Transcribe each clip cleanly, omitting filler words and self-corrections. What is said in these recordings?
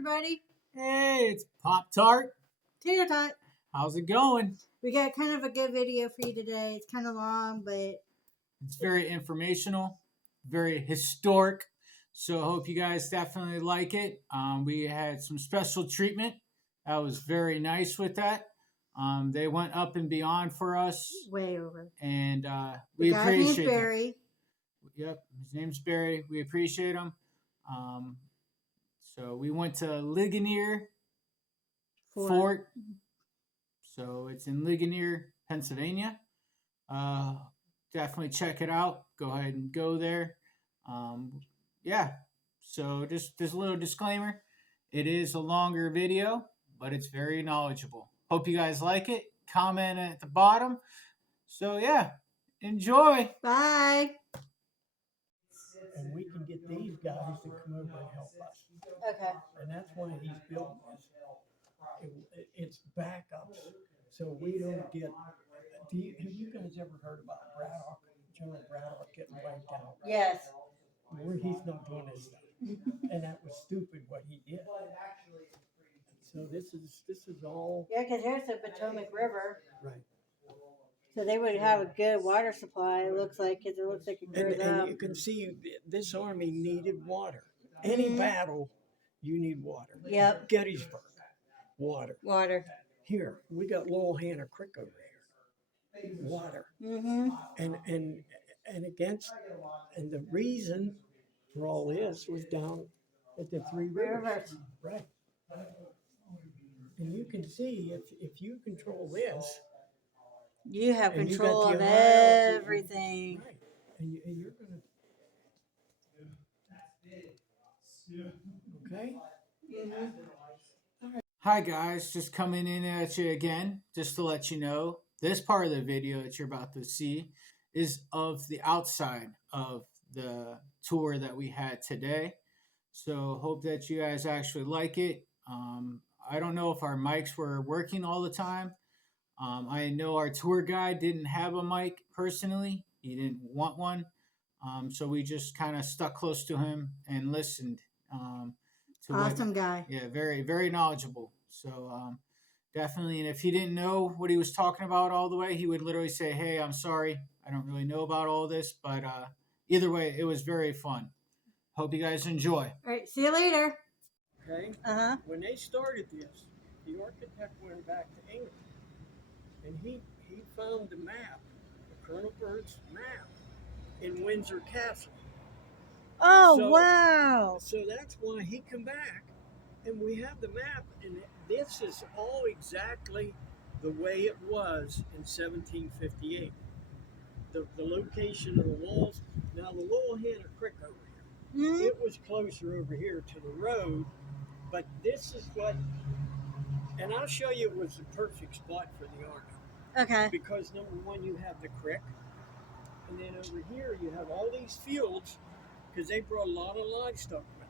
everybody. Hey, it's Poptart. Tatertot. How's it going? We got kind of a good video for you today. It's kind of long, but it's very informational, very historic. So I hope you guys definitely like it. We had some special treatment. That was very nice with that. They went up and beyond for us. Way over. And we appreciate it. Barry. Yep, his name's Barry. We appreciate him. So we went to Ligonier Fort. So it's in Ligonier, Pennsylvania. Definitely check it out. Go ahead and go there. Yeah. So just a little disclaimer. It is a longer video, but it's very knowledgeable. Hope you guys like it. Comment at the bottom. So yeah, enjoy. Bye. And we can get these guys to come over and help us. Okay. And that's why he's building this. It's backups, so we don't get. Have you guys ever heard about Braddock, General Braddock getting wiped out? Yes. Where he's not doing this stuff, and that was stupid what he did. So this is all. Yeah, because here's the Potomac River. Right. So they would have a good water supply. It looks like it goes And you can see this army needed water. Any battle, you need water. Yep. Gettysburg, water. Water. Here, we got Lowell Hanna Creek over here. Water. Mm-hmm. And the reason for all this was down at the Three Rivers. Right. And you can see if you control this. You have control of everything. Right. And you're going to. Okay? Mm-hmm. Hi guys, just coming in at you again, just to let you know, this part of the video that you're about to see is of the outside of the tour that we had today. So hope that you guys actually like it. I don't know if our mics were working all the time. I know our tour guide didn't have a mic personally. He didn't want one. So we just kind of stuck close to him and listened. Awesome guy. Yeah, very, very knowledgeable. So definitely, and if he didn't know what he was talking about all the way, he would literally say, hey, I'm sorry. I don't really know about all this. But either way, it was very fun. Hope you guys enjoy. All right, see you later. Okay? Uh-huh. When they started this, the architect went back to England. And he found the map, Colonel Byrd's map, in Windsor Castle. Oh, wow. So that's why he come back, and we have the map, and this is all exactly the way it was in 1758. The location of the walls. Now, the Lowell Hanna Creek over here, it was closer over here to the road, but this is what, and I'll show you it was the perfect spot for the army. Okay. Because number one, you have the creek, and then over here you have all these fields, because they brought a lot of livestock with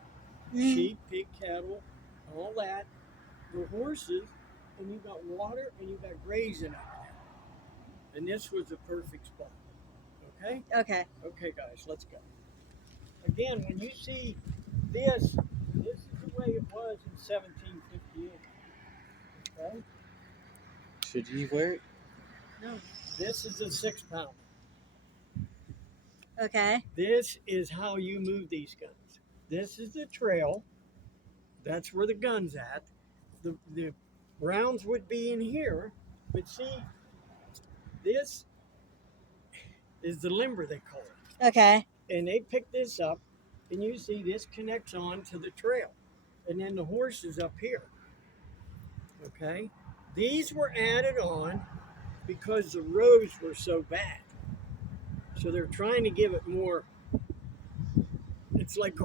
them. Sheep, pig, cattle, all that. The horses, and you got water, and you got grazing out there. And this was the perfect spot. Okay? Okay. Okay, guys, let's go. Again, when you see this is the way it was in 1758. Okay? Should you wear it? No. This is a 6-pounder. Okay. This is how you move these guns. This is the trail. That's where the gun's at. The rounds would be in here, but see, this is the limber, they call it. Okay. And they pick this up, and you see this connects on to the trail. And then the horse is up here. Okay? These were added on because the roads were so bad. So they're trying to give it more. It's like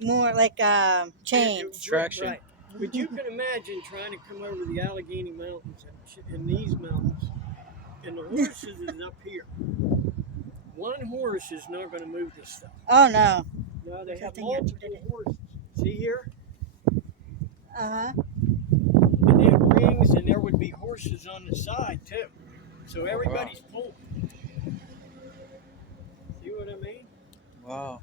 more like chains. Traction. Right. But you can imagine trying to come over the Allegheny Mountains and these mountains, and the horses is up here. One horse is not going to move this stuff. Oh no. No, they have multiple horses. See here? Uh-huh. And they have rings, and there would be horses on the side too. So everybody's pulling. See what I mean? Wow.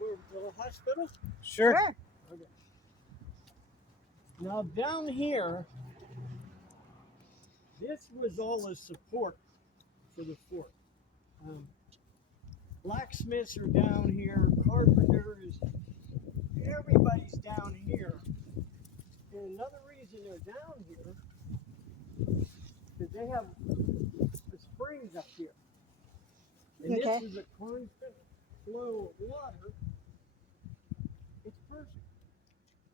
little hospital? Sure. Sure. Okay. Now down here, this was all the support for the fort. Blacksmiths are down here, carpenters, everybody's down here. And another reason they're down here is they have the springs up here. And Okay. this is a constant flow of water. It's perfect.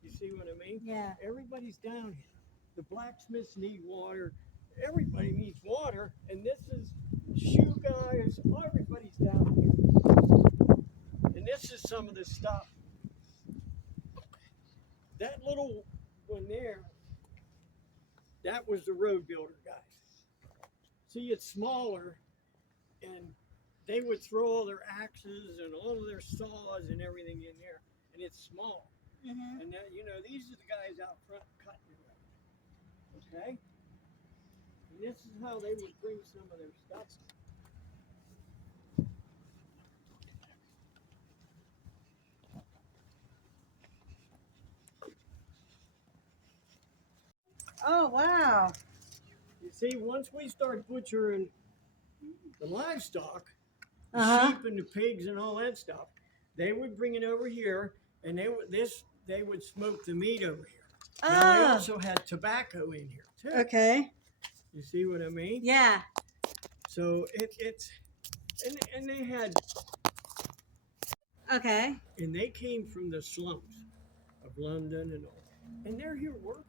You see what I mean? Yeah. Everybody's down here. The blacksmiths need water. Everybody needs water. And this is shoe guys. Everybody's down here. And this is some of the stuff. That little one there, that was the road builder guys. See, it's smaller, and they would throw all their axes and all of their saws and everything in there, and it's small. Mm-hmm. And that, you know, these are the guys out front cutting it up. Okay? And this is how they would bring some of their stuff. Oh, wow. You see, once we start butchering the livestock, the Uh-huh. sheep and the pigs and all that stuff, they would bring it over here, and they would smoke the meat over here. Now, they Oh, also had tobacco in here too. okay. You see what I mean? Yeah. So and they had, Okay. and they came from the slums of London and all, and they're here working.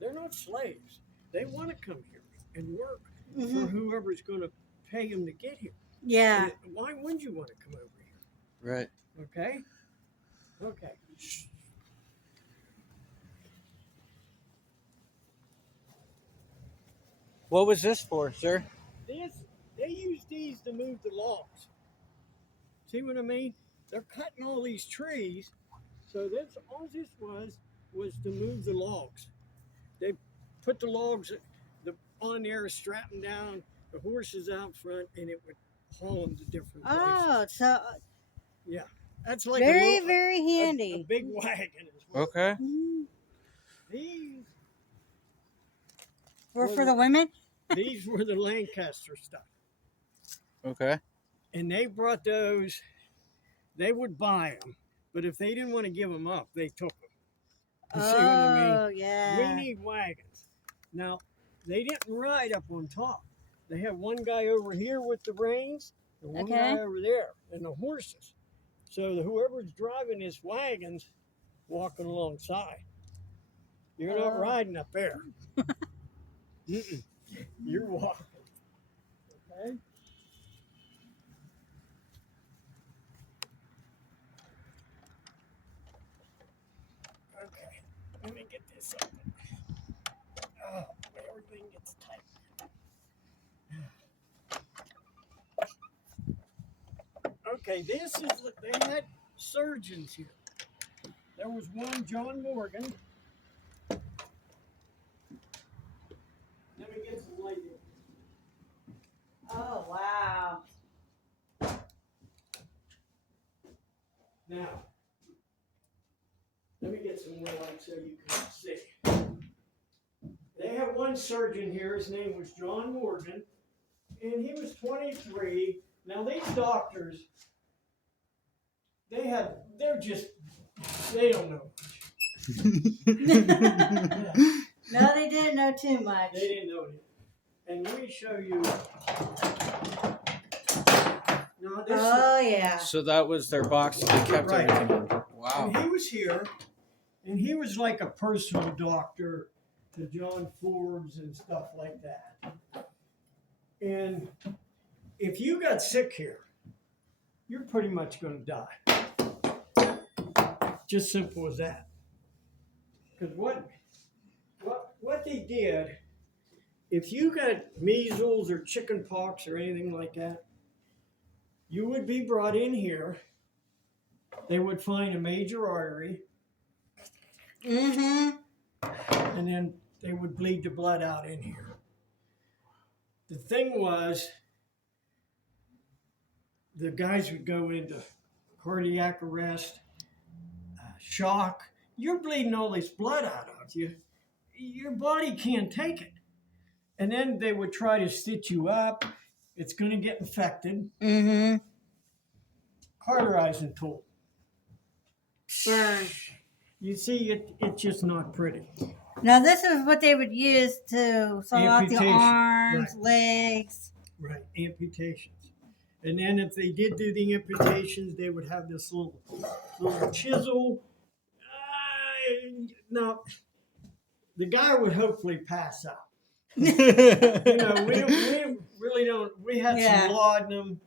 They're not slaves. They want to come here and work for Mm-hmm. whoever's going to pay them to get here. Yeah. And why wouldn't you want to come over here? Right. Okay? Okay. What was this for, sir? They use these to move the logs. See what I mean? They're cutting all these trees, so that's all this was to move the logs. They put the logs on there, strap them down, the horses out front, and it would haul them to different places. Oh, so Yeah, that's like very, a little, very a handy. big wagon. Is what Okay. Mhm. These Or for the women? these were the Lancaster stuff. Okay. And they brought those, they would buy them, but if they didn't want to give them up, they took them. You see what I mean? Oh, yeah. We need wagons. Now, they didn't ride up on top. They have one guy over here with the reins and one guy Okay. over there and the horses. So whoever's driving this wagon's walking alongside. You're not Oh. riding up there. Mm-mm. You're walking. Okay? Okay, let me get this open. Oh, everything gets tight. Okay, this is, they had surgeons here. There was one, John Morgan. Let me get some light in. Oh, wow. Now, let me get some more light so you can see. They have one surgeon here, his name was John Morgan, and he was 23. Now these doctors, they don't know much. No, they didn't know too much. They didn't know it. And let me show you. Now this Oh, yeah. So that was their box that they kept Right. everything in. Wow. and he was here, and he was like a personal doctor to John Forbes and stuff like that. And if you got sick here, you're pretty much going to die. Just simple as that. Because what they did, if you got measles or chicken pox or anything like that, you would be brought in here. They would find a major artery, Mm-hmm. and then they would bleed the blood out in here. The thing was, the guys would go into cardiac arrest, shock. You're bleeding all this blood out of you. Your body can't take it. And then they would try to stitch you up. It's going to get infected. Mm-hmm. Cauterizing tool. Burn. You see, it's just not pretty. Now this is what they would use to saw off the Amputation, arms, right. legs. Right, amputations. And then if they did do the amputations, they would have this little chisel. Now, the guy would hopefully pass out. We really don't. We had some laudanum,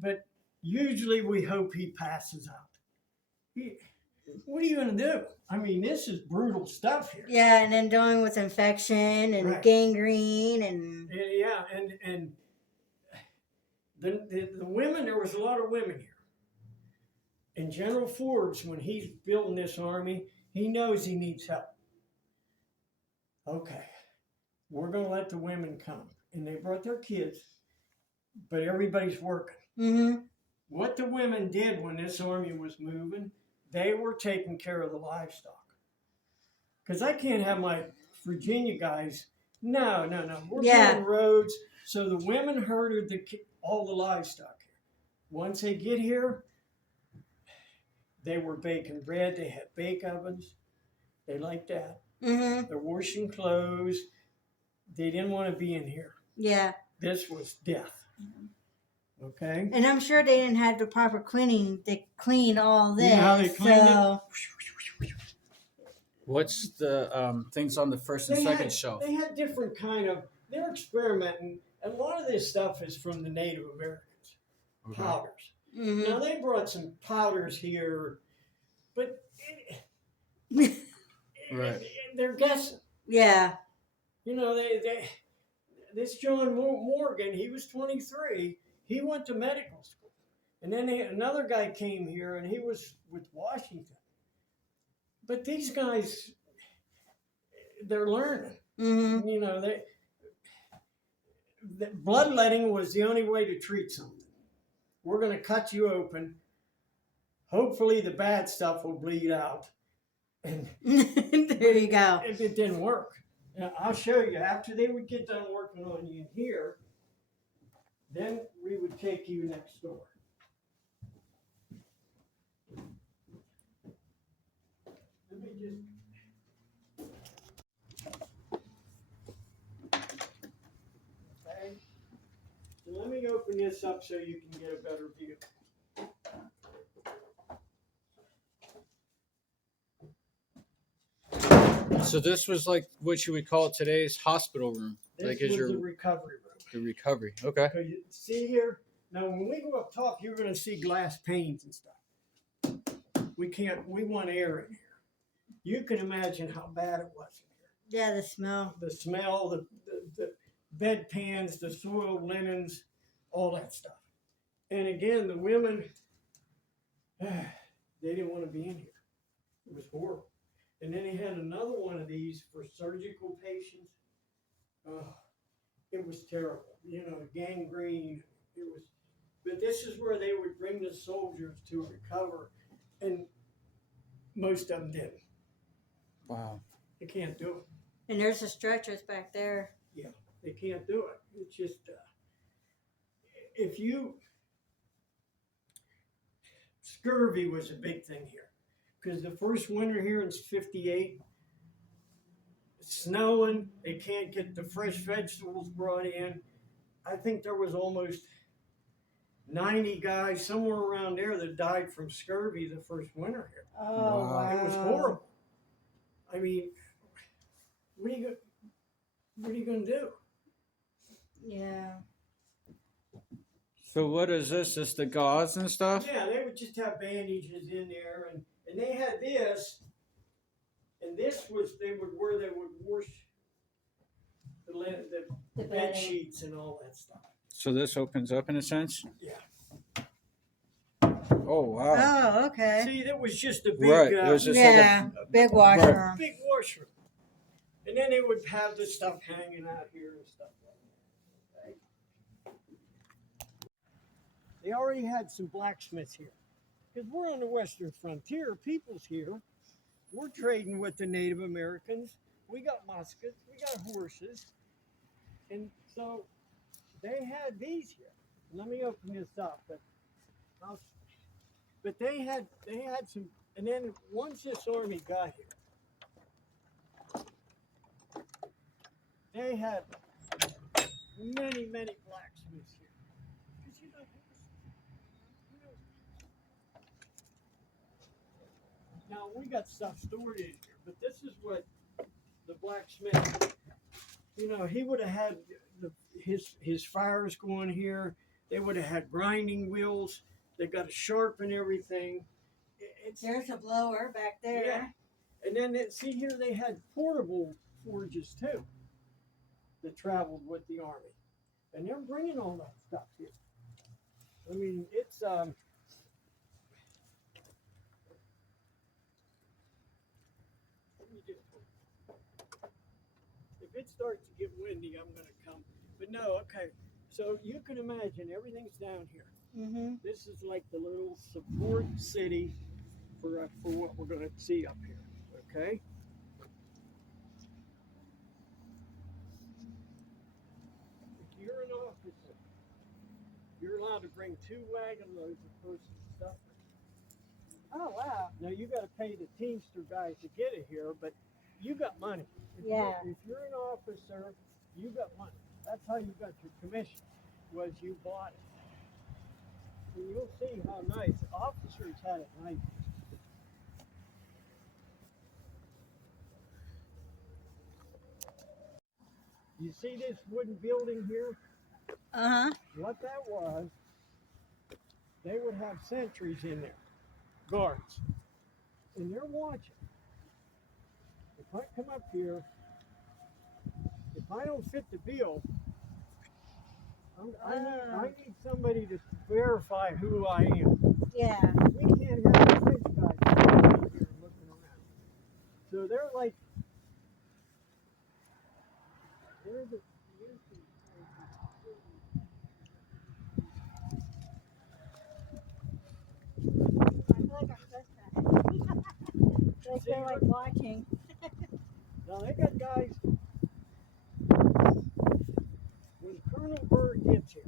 but usually we hope he passes out. What are you going to do? I mean, this is brutal stuff here. Yeah, and then dealing with infection and gangrene and and the women. There was a lot of women here. And General Forbes, when he's building this army, he knows he needs help. Okay, we're going to let the women come. And they brought their kids, but everybody's working. Mm-hmm. What the women did when this army was moving, they were taking care of the livestock. Because I can't have my Virginia guys, no. We're building roads. So the women herded all the livestock here. Once they get here, they were baking bread. They had bake ovens. They liked that. Mm-hmm. They're washing clothes. They didn't want to be in here. Yeah. This was death. Okay? And I'm sure they didn't have the proper cleaning. They clean all this. You know how they cleaned it? What's the things on the first and second shelf? They had different they're experimenting. And a lot of this stuff is from the Native Americans. Okay. Powders. Mm-hmm. Now, they brought some powders here, but they're guessing. Yeah. You know, this John Morgan, he was 23. He went to medical school. And then another guy came here, and he was with Washington. But these guys, they're learning. Mm-hmm. You know, bloodletting was the only way to treat something. We're going to cut you open. Hopefully the bad stuff will bleed out. And there you go. If it didn't work. Now, I'll show you. After they would get done working on you here, then we would take you next door. Let me just... Okay. So let me open this up so you can get a better view. So this was like what you would call today's hospital room. This was the recovery room. The recovery. Okay. So you see here? Now when we go up top, you're going to see glass panes and stuff. We want air in here. You can imagine how bad it was in here. Yeah, the smell. The smell, the bed pans, the soiled linens, all that stuff. And again, the women, they didn't want to be in here. It was horrible. And then he had another one of these for surgical patients. It was terrible. You know, gangrene. But this is where they would bring the soldiers to recover, and most of them didn't. Wow. They can't do it. And there's the stretchers back there. Yeah, they can't do it. It's just, scurvy was a big thing here. Because the first winter here in 58, it's snowing, they can't get the fresh vegetables brought in. I think there was almost 90 guys, somewhere around there, that died from scurvy the first winter here. Oh, wow. It was horrible. I mean, what are you going to do? Yeah. So what is this? Is the gauze and stuff? Yeah, they would just have bandages in there, and they had this, and this was where they would wash the bed sheets and all that stuff. So this opens up in a sense? Yeah. Oh, wow. Oh, okay. See, that was just a big, Right. It was just big washroom. big washroom. And then they would have the stuff hanging out here and stuff like that. Right? They already had some blacksmiths here. Because we're on the western frontier, people's here. We're trading with the Native Americans. We got muskets, we got horses. And so they had these here. Let me open this up. But they had some, and then once this army got here, they had many, many blacksmiths here. 'Cause now we got stuff stored in here, but this is what the blacksmith, he would have had his fires going here. They would have had grinding wheels. They got to sharpen everything. There's a blower back there. Yeah. And then see here they had portable forges too that traveled with the army. And they're bringing all that stuff here. I mean, it's if it starts to get windy, I'm going to come. But no, okay. So you can imagine everything's down here. Mm-hmm. This is like the little support city for what we're going to see up here. Okay. If you're an officer, you're allowed to bring 2 wagon loads of personal stuff. Oh, wow. Now you got to pay the Teamster guys to get it here, but you got money. If you're an officer, you got money. That's how you got your commission, was you bought it. And you'll see how nice officers had it nice. You see this wooden building here? Uh-huh. What that was, they would have sentries in there, guards, and they're watching. If I come up here, if I don't fit the bill, I need somebody to verify who I am. Yeah. We can't have the French guys sitting here looking around. So they're like, I feel like I'm like they're like watching. now they got guys, when Colonel Bird gets here,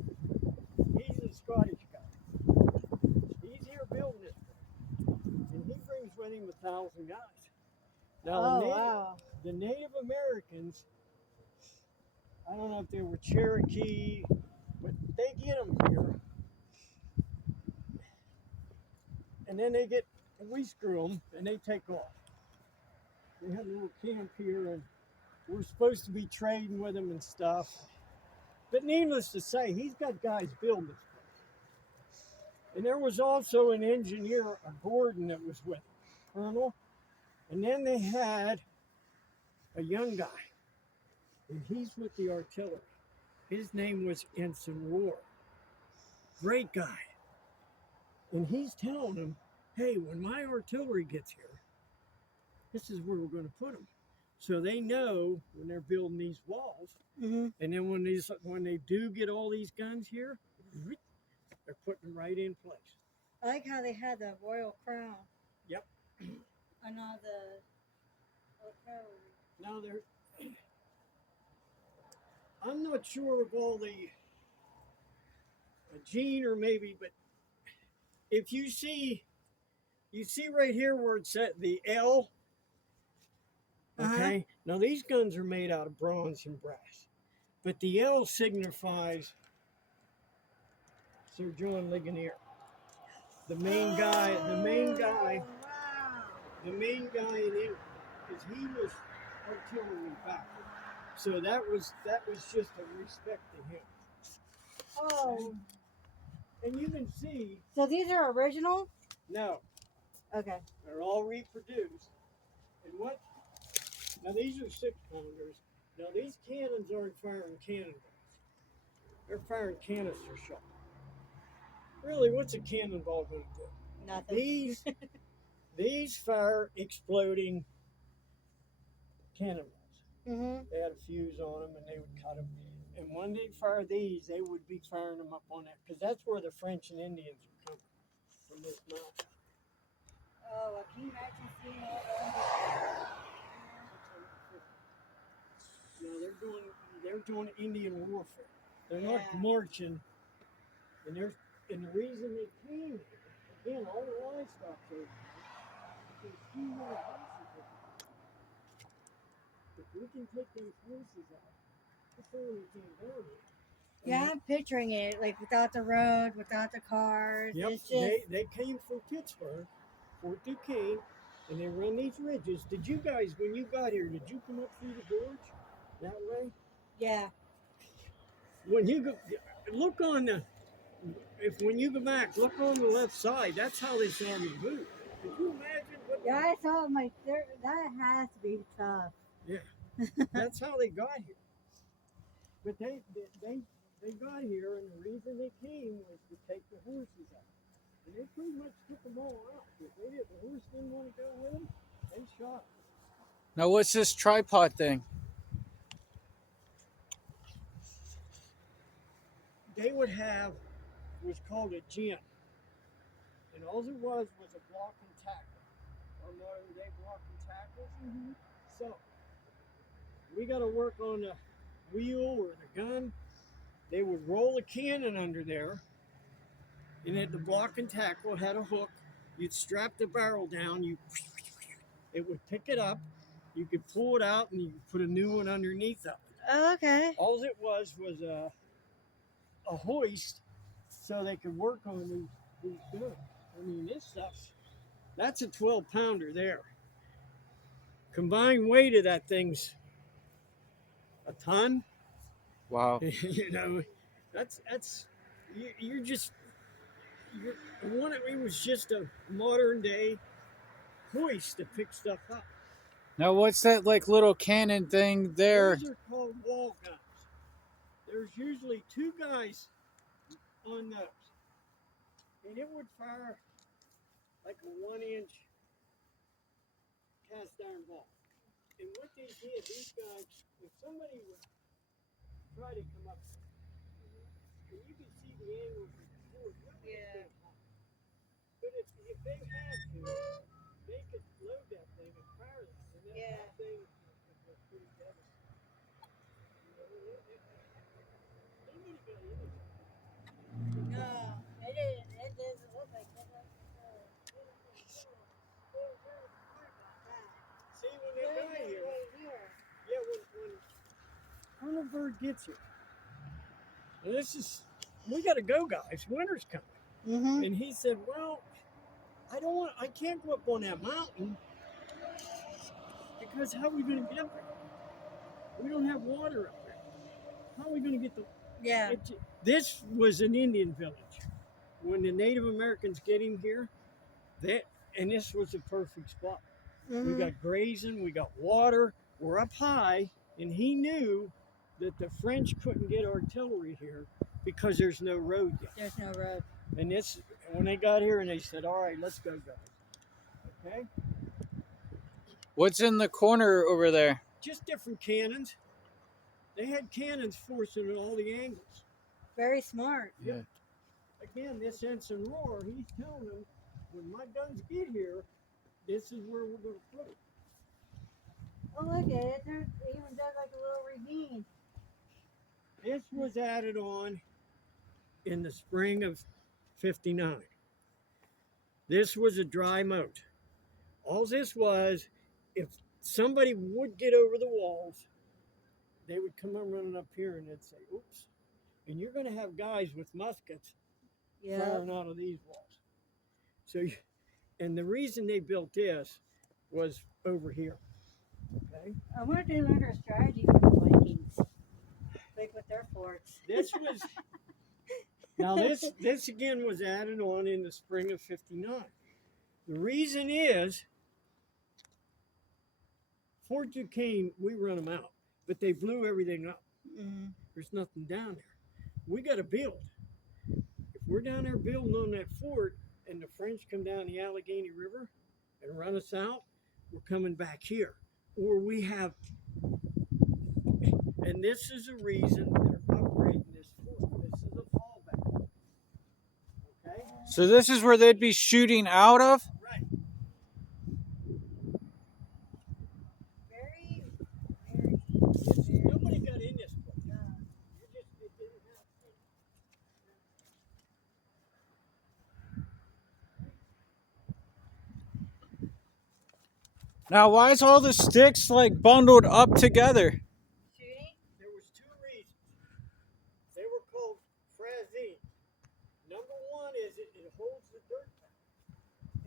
he's a Scottish guy. He's here building this thing. And he brings with him 1,000 guys. Now Wow. the Native Americans, I don't know if they were Cherokee, but they get them here. And then we screw them, and they take off. They have a little camp here, and we're supposed to be trading with them and stuff. But needless to say, he's got guys building this place. And there was also an engineer, a Gordon, that was with him, Colonel. And then they had a young guy, and he's with the artillery. His name was Ensign Rohr. Great guy. And he's telling them, hey, when my artillery gets here, this is where we're going to put them. So they know when they're building these walls. Mm-hmm. And then when they do get all these guns here, they're putting them right in place. I like how they had the royal crown. Yep. And all the Now I'm not sure of all the gene or maybe, but if you see right here where it's at the L. Okay. Now these guns are made out of bronze and brass, but the L signifies Sir John Ligonier, the main guy. Wow. The main guy in England, because he was artillery backer. So that was just a respect to him. Oh. And you can see, So these are original? no, Okay. they're all reproduced. And now these are 6-pounders. Now these cannons aren't firing cannonballs. They're firing canister shot. Really, what's a cannonball going to do? Nothing. These fire exploding cannonballs. Mm-hmm. They had a fuse on them, and they would cut them. And when they fire these, they would be firing them up on that, because that's where the French and Indians are coming from this mountain. Oh, well, can you imagine seeing all that? No, they're doing Indian warfare. They're not Yeah. marching, and the reason they came here, again, all the livestock's over here, because he had horses over here. If we can take those horses out, that's all we can do. Yeah, I'm picturing it like without the road, without the cars. Yep, It's just they came from Pittsburgh, Fort Duquesne, and they run these ridges. Did you guys, when you got here, did you come up through the gorge that way? yeah. When you go, look on the, when you go back, look on the left side. That's how this army moved. Could you imagine what? Yeah, I saw it. Like that has to be tough. Yeah, that's how they got here. But they got here, and the reason they came was to take the horses out. And they pretty much took them all out. If the horse didn't want to go with them, they shot them. Now, what's this tripod thing? They would have what's called a gin. And all it was a block and tackle. Or modern day block and tackles. Mm-hmm. So, we got to work on the wheel or the gun. They would roll a cannon under there. And at the block and tackle had a hook. You'd strap the barrel down. It would pick it up. You could pull it out and you could put a new one underneath it. Oh, okay. All it was a hoist so they could work on these guns. I mean, this stuff, that's a 12-pounder there. Combined weight of that thing's a ton. Wow. You know, you're it was just a modern day hoist to pick stuff up. Now, what's that like little cannon thing there? Those are called wall guns. There's usually two guys on those, and it would fire like a 1-inch cast iron ball. And what they did, these guys, if somebody would try to come up, and you can see the angle of the board, Yeah. but if they had to, they could load that thing and fire it, and then Yeah. that thing was pretty devastating. You know, they would have got anything. No, it didn't. It doesn't look like that. See, when they got here, Right here. yeah, when Colonel Bird gets here, and we got to go, guys. Winter's coming. Mm-hmm. And he said, well, I can't go up on that mountain because how are we going to get up there? We don't have water up there. How are we going to get the... Yeah. This was an Indian village. When the Native Americans get in here, and this was a perfect spot. Mm-hmm. We got grazing, we got water, we're up high, and he knew that the French couldn't get artillery here because there's no road yet. There's no road. And when they got here and they said, all right, let's go, guys. Okay? What's in the corner over there? Just different cannons. They had cannons forcing at all the angles. Very smart. Yeah. Again, this Ensign Roar, he's telling them, when my guns get here, this is where we're going to put it. Oh, look at it. They even dug like a little ravine. This was added on in the spring of 59. This was a dry moat. All this was, if somebody would get over the walls, they would come running up here and they'd say, oops. And you're going to have guys with muskets firing out of these walls. So, and the reason they built this was over here. Okay? I wonder if they learned our strategy from the Vikings. Like with their forts. This was now this again was added on in the spring of 59. The reason is Fort Duquesne, we run them out, but they blew everything up. Mm-hmm. There's nothing down there. We got to build. If we're down there building on that fort and the French come down the Allegheny River and run us out, we're coming back here. Or we have, and this is a reason they're So this is where they'd be shooting out of? Right. Very, Nobody got in this place. You just it didn't happen. Now, why is all the sticks like bundled up together? shooting. There was two reasons. They were called frazine. Number one is it holds the dirt back.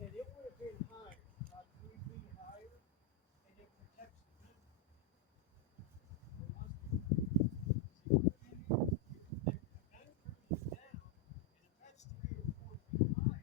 And it would have been higher, about 3 feet higher, and it protects the metal. It must be. See what I mean? The metal comes down, and if that's 3 or 4 feet higher,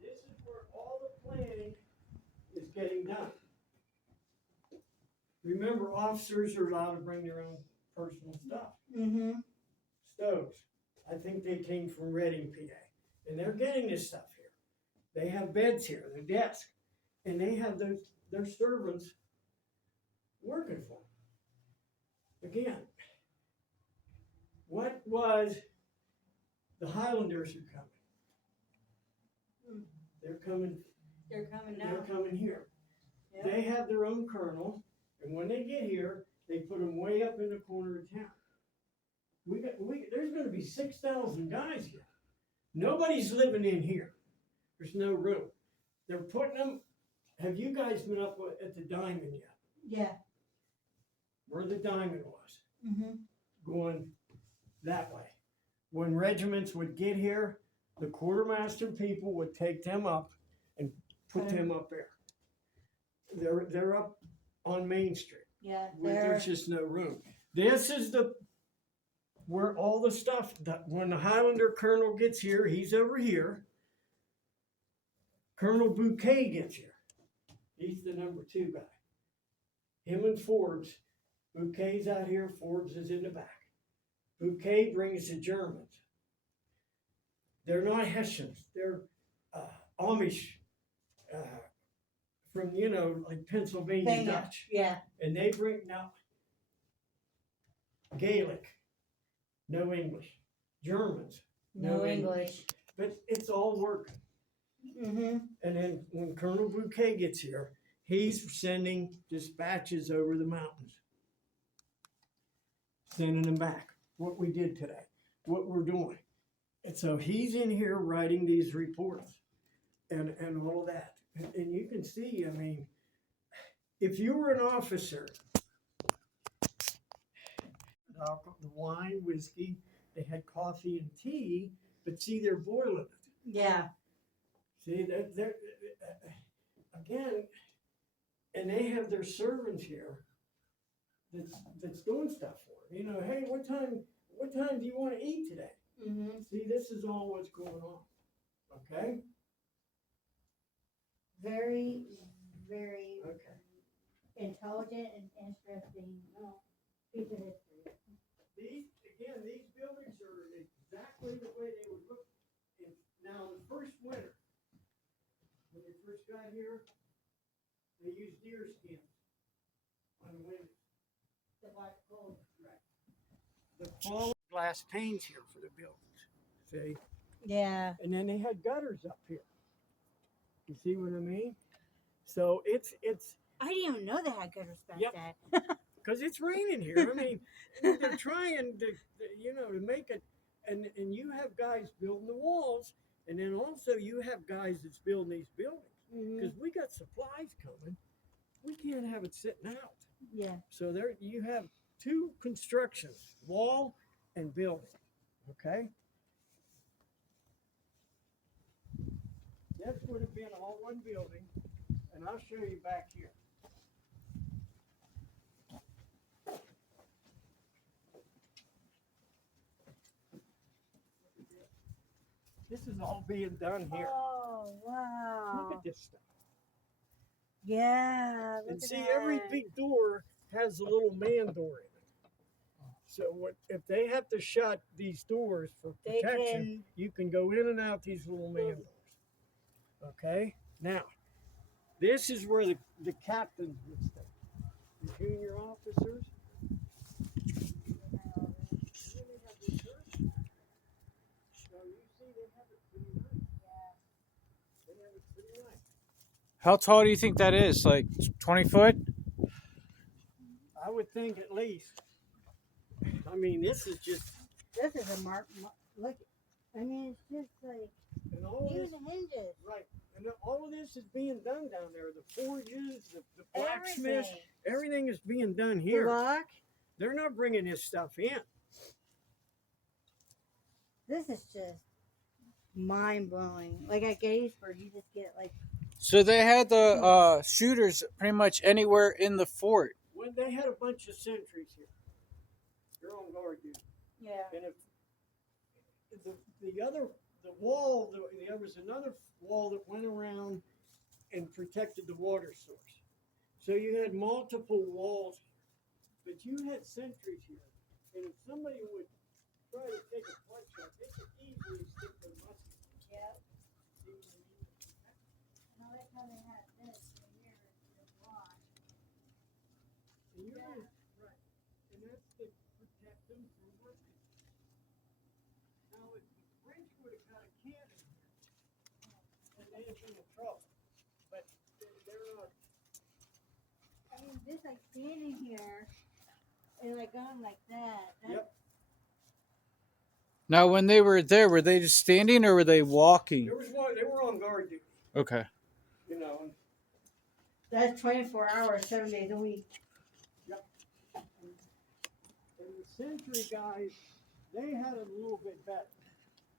this is where all the planning is getting done. Remember, officers are allowed to bring their own personal stuff. Mm-hmm. Stoves. I think they came from Reading, PA. And they're getting this stuff here. They have beds here, their desk. And they have their servants working for them. Again, what was the Highlanders are coming? They're coming. They're coming now. They're coming here. Yep. They have their own colonel, and when they get here, they put them way up in the corner of town. There's going to be 6,000 guys here. Nobody's living in here. There's no room. They're putting them. Have you guys been up at the Diamond yet? Yeah. Where the Diamond was, Mm-hmm. going that way. When regiments would get here, the quartermaster people would take them up and put them up there. They're up on Main Street. Yeah. There's just no room. This is where all the stuff that when the Highlander colonel gets here, he's over here. Colonel Bouquet gets here. He's the number 2 guy. Him and Forbes. Bouquet's out here. Forbes is in the back. Bouquet brings the Germans. They're not Hessians. They're Amish from, like Pennsylvania Dutch. Yeah. And they bring now Gaelic, no English. Germans, No English. But it's all working. Mm-hmm. And then when Colonel Bouquet gets here, he's sending dispatches over the mountains. Sending them back. What we did today. What we're doing. And so he's in here writing these reports and all of that. And you can see, I mean, if you were an officer, the wine, whiskey, they had coffee and tea, but see, they're boiling it. Yeah. See, they're again, and they have their servants here that's doing stuff for them. Hey, what time do you want to eat today? Mm-hmm. See, this is all what's going on. Okay? Very, very Okay. intelligent and interesting piece of history. These buildings are exactly the way they would look. Now, the first winter, when they first got here, they used deer skins on the windows. The black gold. Right. The fall glass panes here for the buildings. See? Yeah. And then they had gutters up here. You see what I mean? So it's I didn't even know they had gutters back Yep. then. because it's raining here. I mean, they're trying to make it, and you have guys building the walls, and then also you have guys that's building these buildings because we got supplies coming. We can't have it sitting out. Yeah. So there you have 2 constructions, wall and building. Okay. This would have been all one building, and I'll show you back here. This is all being done here. Oh, wow. Look at this stuff. Yeah. Look And at see, that. every big door has a little man door in it. So if they have to shut these doors for They protection, you can go in and out these little man doors. Okay? Now, this is where the captains would stay. The junior officers. How tall do you think that is? Like 20 foot? I would think at least. I mean, this is just. This is a mark. Look. I mean, it's just like. And all Even this, the hinges. right. And all of this is being done down there. The forges, the blacksmiths, everything is being done The here. lock. They're not bringing this stuff in. This is just mind blowing. Like at Gettysburg, you just get like. So they had the shooters pretty much anywhere in the fort. When they had a bunch of sentries here, they're on guard duty. Yeah. And if the wall, there was another wall that went around and protected the water source. So you had multiple walls here, but you had sentries here. And if somebody would try to take a blood shot, they could easily stick their musket. Yep. See what I mean? And I like how they had this here, the block. And you're right. And that's to protect them from working. Now, if the French would have got a cannon here, then they'd have been in trouble. But they're not. I mean, just like standing here and like going like that. Yep. Now, when they were there, were they just standing or were they walking? There was one. They were on guard duty. Okay. You know. That's 24 hours, 7 days a week. And the sentry guys, they had it a little bit better.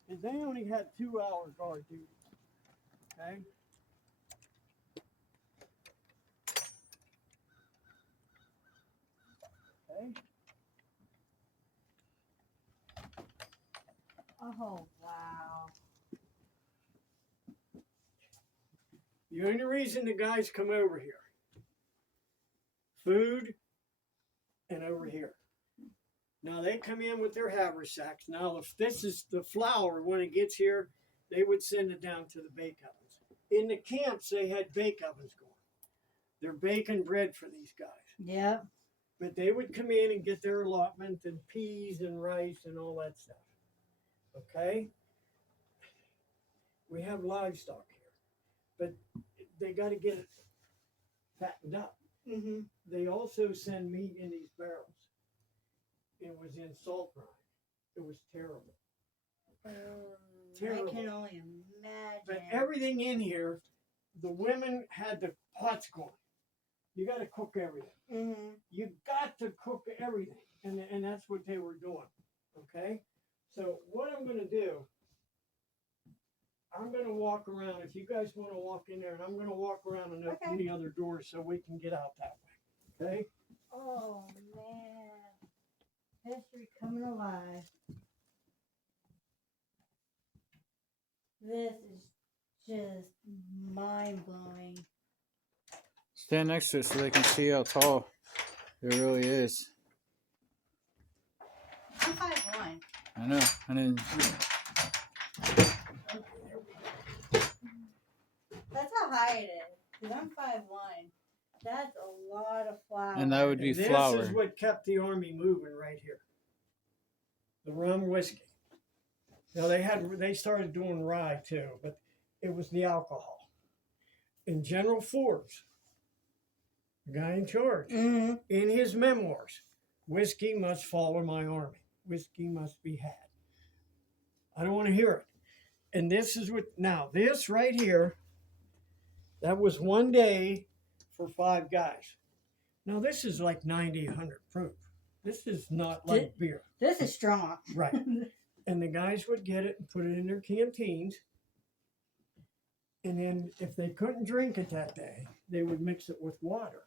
And they only had 2-hour guard duty. Okay? Okay? Oh, wow. The only reason the guys come over here, food and over here. Now they come in with their haversacks. Now if this is the flour, when it gets here, they would send it down to the bake ovens. In the camps, they had bake ovens going. They're baking bread for these guys. Yep. But they would come in and get their allotment and peas and rice and all that stuff. Okay? We have livestock here. But they got to get it fattened up. Mm-hmm. They also send meat in these barrels. It was in salt brine. It was terrible. Terrible. I can only imagine. But everything in here, the women had the pots going. You got to cook everything. Mm-hmm. You got to cook everything. And that's what they were doing. Okay? So what I'm going to do, I'm going to walk around. If you guys want to walk in there, and I'm going to walk around and open the other doors so we can get out that way. Okay? Oh, man. History coming alive. This is just mind-blowing. Stand next to it so they can see how tall it really is. I'm 5'1". I know. And then That's how high it is. Because I'm 5'1". That's a lot of flour. and that would be This flour. is what kept the army moving right here. The rum whiskey. Now they started doing rye too, but it was the alcohol. And General Forbes, the guy in charge, Mm-hmm. in his memoirs, whiskey must follow my army. Whiskey must be had. I don't want to hear it. And this is what, now this right here, that was one day for 5 guys. Now this is like 90, 100 proof. This is not like beer. This is strong. Right. And the guys would get it and put it in their canteens. And then if they couldn't drink it that day, they would mix it with water.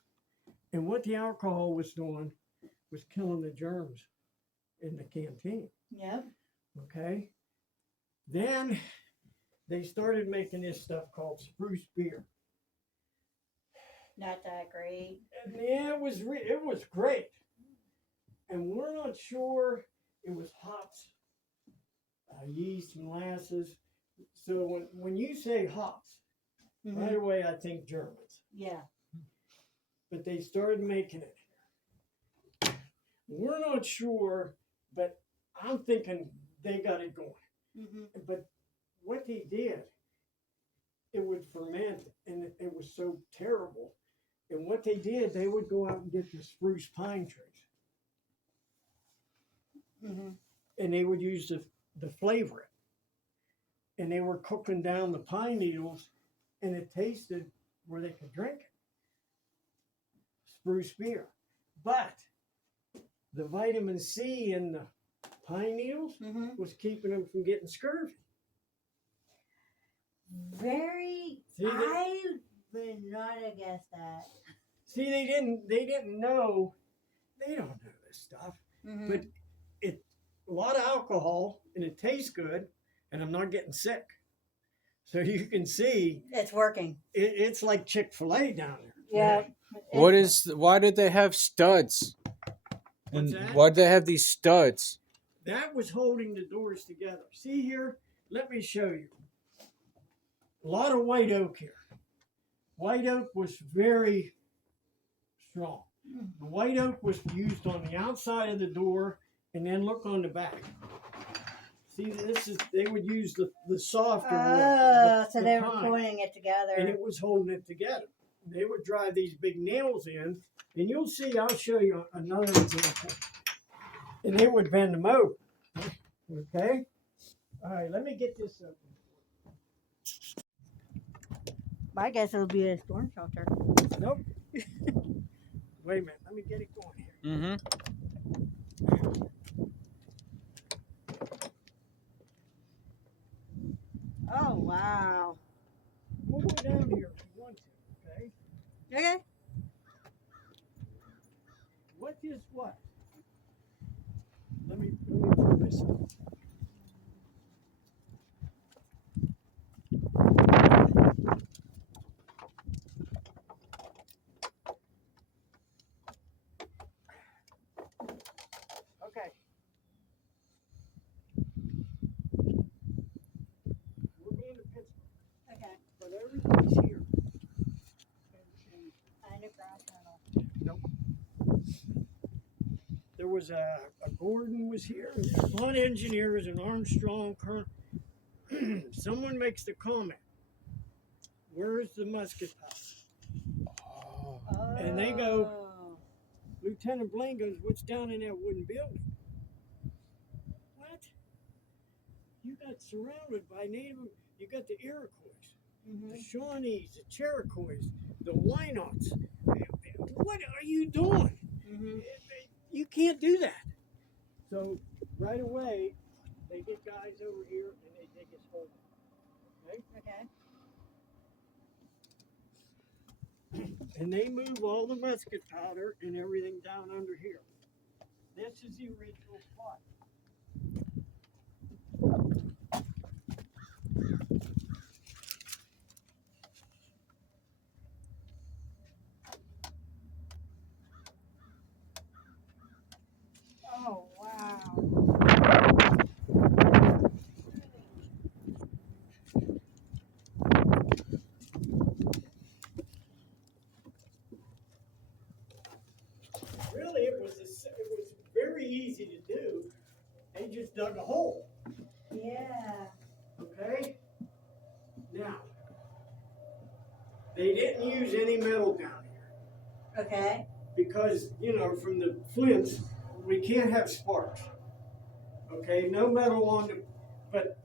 And what the alcohol was doing was killing the germs in the canteen. Yep. Okay? Then they started making this stuff called spruce beer. Not that great. And yeah, it was great. And we're not sure it was hops, yeast, molasses. So when you say hops, right away I think Germans. Yeah. But they started making it. We're not sure, but I'm thinking they got it going. But what they did, it would ferment, and it was so terrible. And what they did, they would go out and get the spruce pine trees. And they would use the flavor it. And they were cooking down the pine needles, and it tasted where they could drink it. Spruce beer. But the vitamin C in the pine needles was keeping them from getting scurvy. I would not have guessed that. See, they didn't know. They don't know this stuff. But it a lot of alcohol, and it tastes good, and I'm not getting sick. So you can see It's working. it's like Chick-fil-A down there. Yeah. Why did they have studs? What's And that? why did they have these studs? That was holding the doors together. See here? Let me show you. A lot of white oak here. White oak was very strong. The white oak was used on the outside of the door, and then look on the back. See, they would use the softer wood. So they were putting it together. And it was holding it together. They would drive these big nails in, and you'll see, I'll show you another example. And they would bend them over. Okay? All right, let me get this up. I guess it would be a storm shelter. Nope. Wait a minute, let me get it going here. Oh, wow. We'll go down here if you want to, okay? Okay. What is what? Let me pull this up. Okay. We're going to Pittsburgh, Okay. but everybody's here. And a ground tunnel. Nope. There was a Gordon was here. A lot of engineers, and Armstrong. Someone makes the comment, "Where's the musket powder?" And they go, Lieutenant Blaine goes, "What's down in that wooden building?" What? You got surrounded by native. You got the Iroquois, the Shawnees, the Cherokees, the Wyandots. What are you doing? You can't do that. So right away, they get guys over here and they dig his hole. Okay? Okay. And they move all the musket powder and everything down under here. This is the original spot. Oh, wow. Really, it was very easy to do. They just dug a hole. Yeah. Okay? Now, they didn't use any metal down here Okay. because, from the flints, we can't have sparks. Okay? No metal on but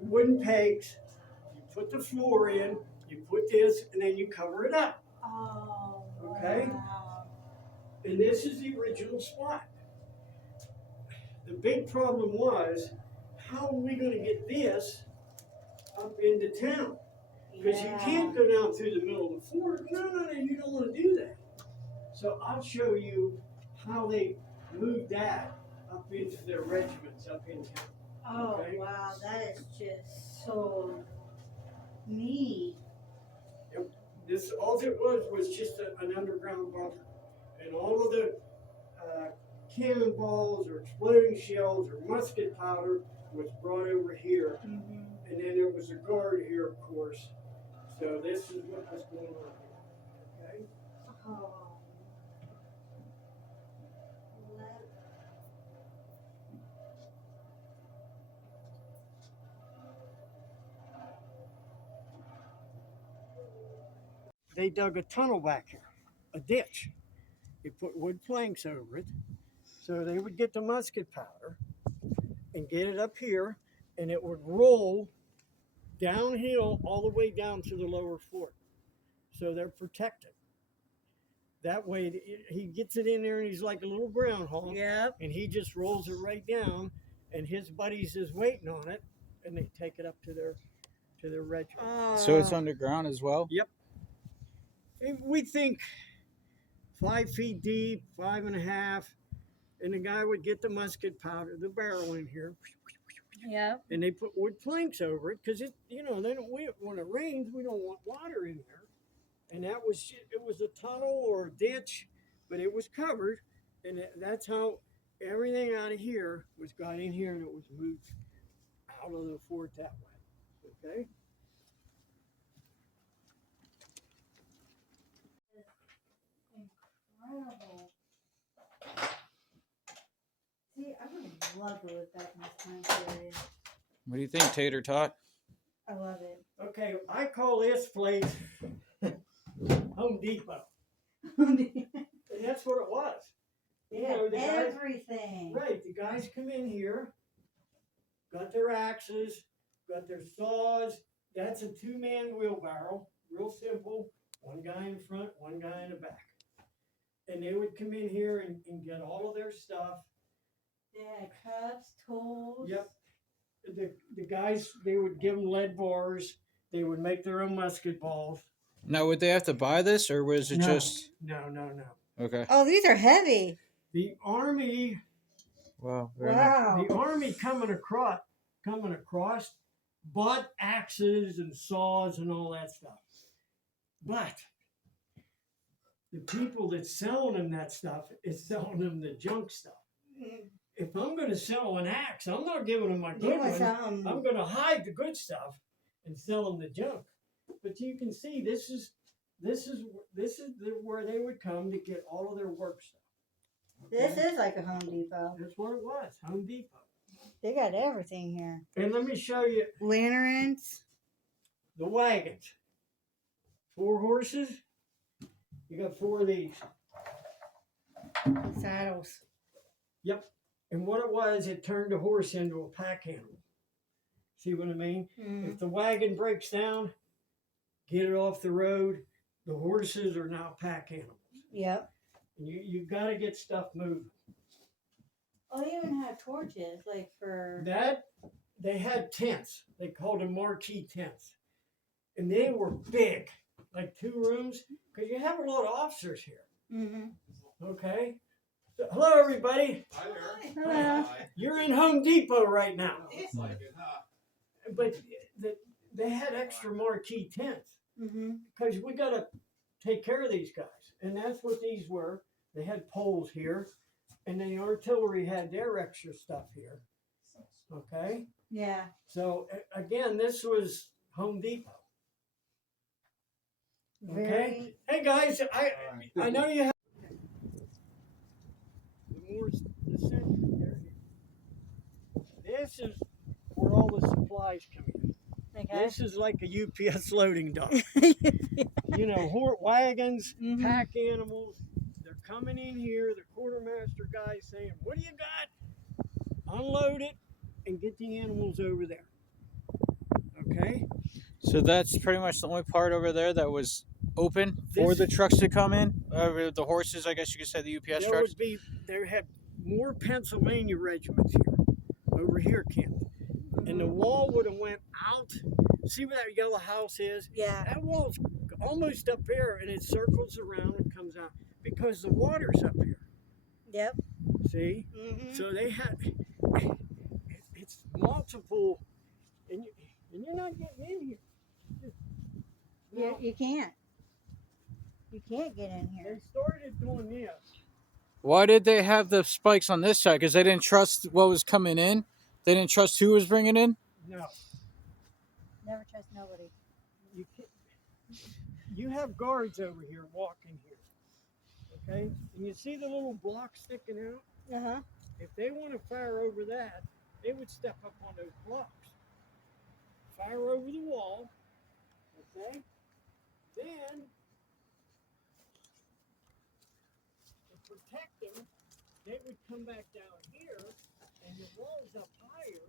wooden pegs. You put the floor in, you put this, and then you cover it up. Oh, Okay? wow. And this is the original spot. The big problem was, how are we going to get this up into town? Because you can't go down through the middle of the fort. No, you don't want to do that. So I'll show you how they moved that up into their regiments up in town. Oh, Okay. wow. That is just so Neat. This all it was just an underground bunker, and all of the cannonballs or exploding shells or musket powder was brought over here, Mm-hmm. and then there was a guard here, of course. So this is what was going on here. Okay. Oh. They dug a tunnel back here, a ditch. They put wood planks over it, so they would get the musket powder and get it up here, and it would roll downhill all the way down to the lower fort. So they're protected. That way, he gets it in there, and he's like a little groundhog, Yep. and he just rolls it right down, and his buddies is waiting on it, and they take it up to their regiment. So it's underground as well? Yep. And we think 5 feet deep, 5.5, and the guy would get the musket powder, the barrel in here, Yep. and they put wood planks over it because it, they don't. When it rains, we don't want water in there, and it was a tunnel or a ditch, but it was covered, and that's how everything out of here got in here, and it was moved out of the fort that way. Okay. Incredible. See, I would love to live back in this time period. What do you think, Tatertot? I love it. Okay, I call this place Home Depot, They and that's what it was. had The guys, everything. right? The guys come in here, got their axes, got their saws. That's a 2-man wheelbarrow, real simple. One guy in front, one guy in the back, and they would come in here and get all of their stuff. They had cups, tools. Yep. The guys, they would give them lead bars. They would make their own musket balls. Now, would they have to buy this, or was it No. just... No. Okay. Oh, these are heavy. The army, Wow. Very nice. Wow. the army coming across, bought axes and saws and all that stuff. But the people that's selling them that stuff is selling them the junk stuff. If I'm going to sell an axe, I'm not giving them my good Give us one. something. I'm going to hide the good stuff and sell them the junk. But you can see this is where they would come to get all of their work stuff. This is like a Home Depot. That's what it was, Home Depot. They got everything here. And let me show you Lanterns. the wagons. 4 horses. You got 4 of these. Saddles. Yep. And what it was, it turned the horse into a pack animal. See what I mean? If the wagon breaks down, get it off the road. The horses are now pack animals. Yep. And you got to get stuff moving. Oh, they even had torches, like for. That, they had tents. They called them marquee tents. And they were big, like 2 rooms, because you have a lot of officers here. Mm-hmm. Okay? So, hello, everybody. Hi there. Hello. You're in Home Depot right now. Looks like it, huh? But they had extra marquee tents Mm-hmm. because we got to take care of these guys. And that's what these were. They had poles here, and then the artillery had their extra stuff here. Okay? Yeah. So, again, this was Home Depot. Okay? Very. Hey, guys, I know you have... The center there. This is where all the supplies come in. Okay. This is like a UPS loading dock. Wagons, Mhm. pack animals. They're coming in here. The quartermaster guy's saying, "What do you got? Unload it and get the animals over there." Okay. So that's pretty much the only part over there that was open for the trucks to come in? The horses, I guess you could say, the UPS trucks? There had more Pennsylvania regiments here, over here, Kent. And the wall would have went out. See where that yellow house is? Yeah. That wall's almost up here, and it circles around and comes out because the water's up here. Yep. See? Mm-hmm. So they had, it's multiple, and you're not getting in here. You can't. You can't get in They here. started doing this. Why did they have the spikes on this side? Because they didn't trust what was coming in? They didn't trust who was bringing in? No, Never trust nobody. you can't. You have guards over here walking here. Okay? And you see the little block sticking out? Uh-huh. If they want to fire over that, they would step up on those blocks. Fire over the wall. Okay? Then, to protect them, they would come back down here, and the wall's up higher,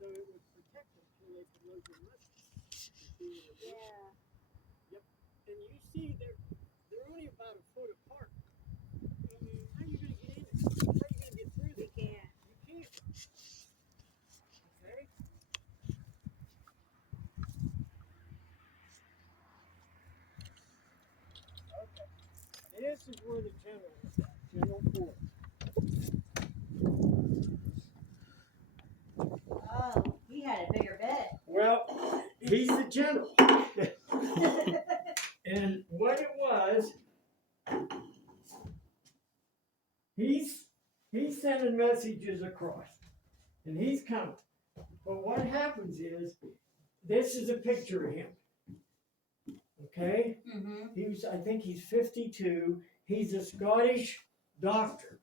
so it would protect them until they could load their muskets. You see what it is? Yeah. Yep. And you see they're only about a foot apart. How are you going to get in there? How are you going to get through You this? can't. You can't. Okay? Okay. This is where the general is at. General Ford. Oh, he had a bigger bed. Well, he's the general. And what it was, he's sending messages across. And he's coming. But what happens is, this is a picture of him. Okay? Mm-hmm. I think he's 52. He's a Scottish doctor.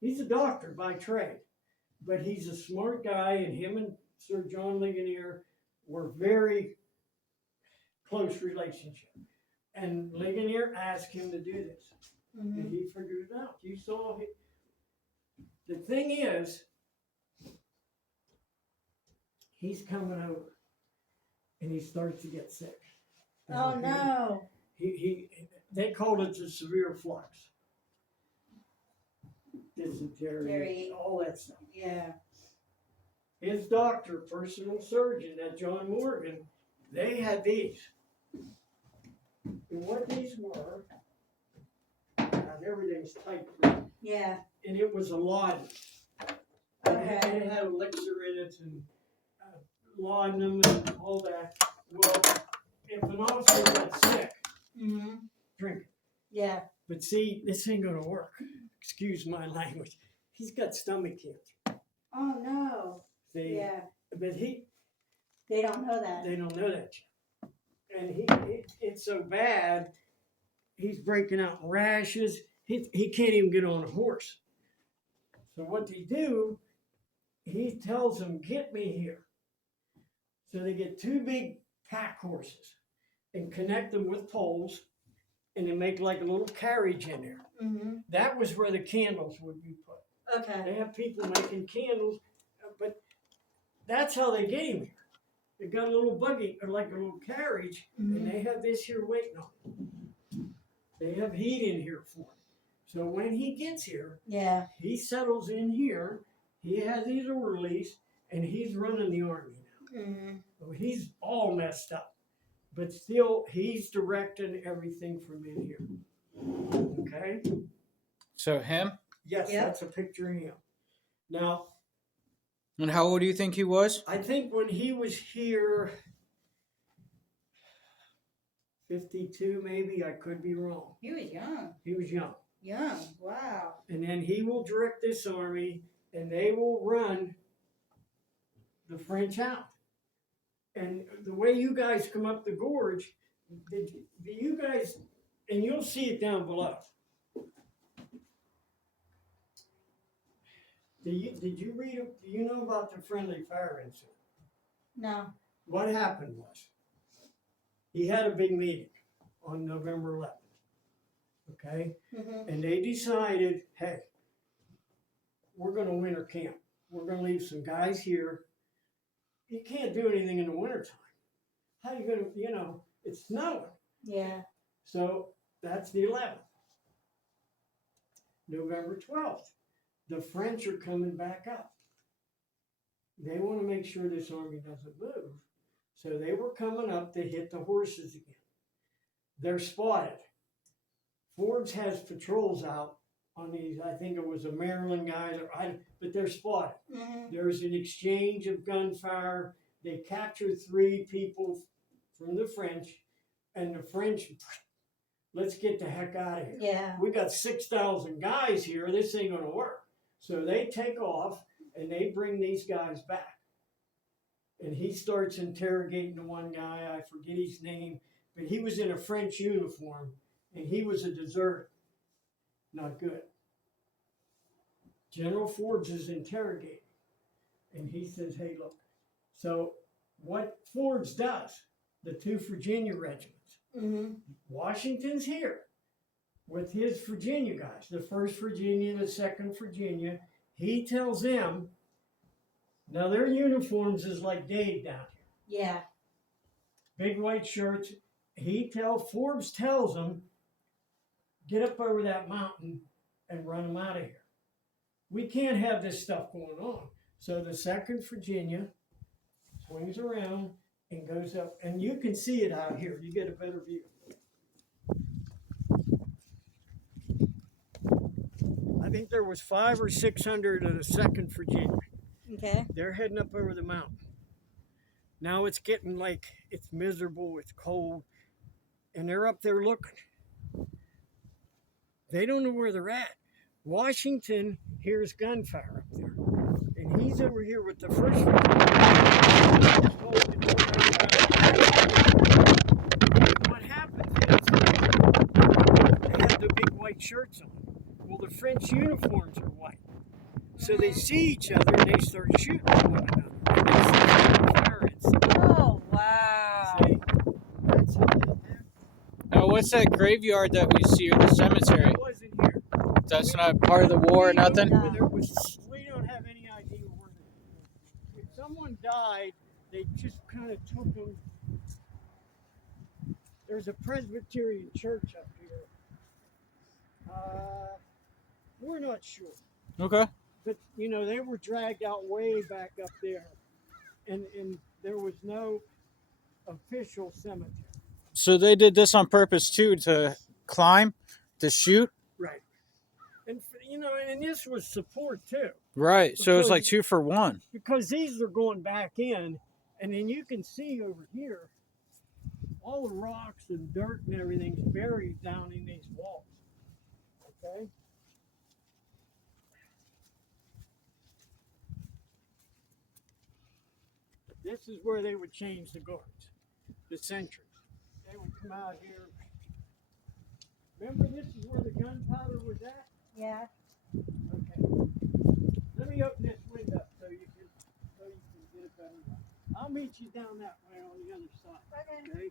He's a doctor by trade. But he's a smart guy, and him and Sir John Ligonier were very close relationship. And Ligonier asked him to do this. Mm-hmm. And he figured it out. You saw it. The thing is, he's coming over, and he starts to get sick. Oh, no. They called it the severe flux. Dysentery, all that stuff. Yeah. His doctor, personal surgeon, that John Morgan, they had these. And what these were, and everything's tight, Yeah. and it was a laudanum. Okay. It had elixir in it and laudanum and all that. Well, if an officer gets sick, Mm-hmm. drink it. Yeah. But see, this ain't gonna work. Excuse my language. He's got stomach cancer. Oh, no. See? Yeah. But They don't know that. they don't know that yet. And it's so bad, he's breaking out in rashes. He can't even get on a horse. So what they do, he tells them, get me here. So they get two big pack horses and connect them with poles, and they make like a little carriage in there. Mm-hmm. That was where the candles would be put. Okay. They have people making candles, but that's how they get him here. They got a little buggy, or like a little carriage, and they have this here waiting on him. They have heat in here for him. So when he gets here, Yeah. he settles in here, he has his orderlies, and he's running the army now. Mm-hmm. So he's all messed up. But still, he's directing everything from in here. Okay? So him? Yes, Yep. that's a picture of him. Now, And how old do you think he was? I think when he was here, 52 maybe, I could be wrong. He was young. He was young. Young. Wow. And then he will direct this army, and they will run the French out. And the way you guys come up the gorge, do you guys, and you'll see it down below. Did you read, do you know about the friendly fire incident? No. What happened was, he had a big meeting on November 11th. Okay? Mm-hmm. And they decided, hey, we're going to winter camp. We're going to leave some guys here. You can't do anything in the wintertime. How are you going to, it's snowing. Yeah. So that's the 11th. November 12th, the French are coming back up. They want to make sure this army doesn't move. So they were coming up to hit the horses again. They're spotted. Ford's has patrols out on these, I think it was a Maryland guy, but they're spotted. Mm-hmm. There's an exchange of gunfire. They capture 3 people from the French, and the French, let's get the heck out of here. Yeah. We got 6,000 guys here. This ain't going to work. So they take off and they bring these guys back. And he starts interrogating the one guy. I forget his name, but he was in a French uniform and he was a deserter. Not good. General Forbes is interrogating. And he says, hey, look. So what Forbes does, the 2 Virginia regiments, Washington's here with his Virginia guys, the 1st Virginia, the 2nd Virginia. He tells them, now their uniforms is like Dave down here. Yeah. Big white shirts. Forbes tells them, get up over that mountain and run them out of here. We can't have this stuff going on. So the 2nd Virginia swings around and goes up, and you can see it out here. You get a better view. I think there was 500 or 600 of the 2nd Virginia. Okay. They're heading up over the mountain. Now it's getting like, it's miserable, it's cold, and they're up there looking. They don't know where they're at. Washington hears gunfire up there, and he's over here with the 1st Virginia. What happens is they have the big white shirts on. Well, the French uniforms are white. So they see each other and they start shooting at one another. And they see fire inside. Oh, wow. See? That's how that happened. Now, what's that graveyard that we see in the cemetery? That wasn't here. That's not part of the war or nothing? We don't have any idea where if someone died, they just kind of took them. There's a Presbyterian church up here. We're not sure. Okay. But, you know, they were dragged out way back up there. And there was no official cemetery. So they did this on purpose, too, to climb, to shoot? Right. And, you know, and this was support, too. Right. So it was like 2 for 1. Because these are going back in. And then you can see over here, all the rocks and dirt and everything's buried down in these walls. Okay? This is where they would change the guards, the sentries. They would come out here. Remember, this is where the gunpowder was at? Yeah. Okay. Let me open this window so you can get a better look. I'll meet you down that way on the other side. Okay.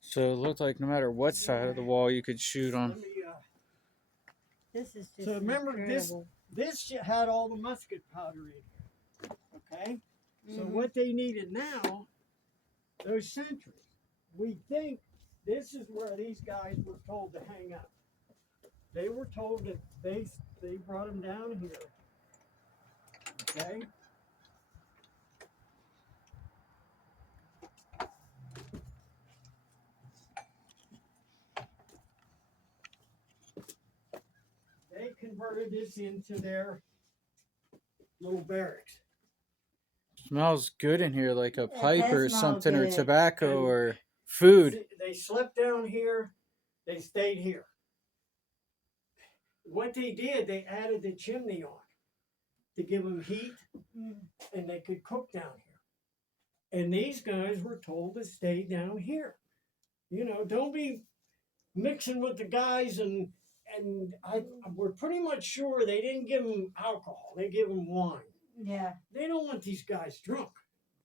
So it looked like no matter what side of the wall you could shoot on. Let me, This is just so remember, incredible. this had all the musket powder in it. Okay? So what they needed now, those sentries. We think this is where these guys were told to hang out. They were told that they brought them down here. Okay? They converted this into their little barracks. Smells good in here, like a Yeah, pipe that or smells something, or good. tobacco And- or food. They slept down here. They stayed here. What they did, they added the chimney on to give them heat, and they could cook down here. And these guys were told to stay down here. You know, don't be mixing with the guys, and we're pretty much sure they didn't give them alcohol. They give them wine. Yeah. They don't want these guys drunk.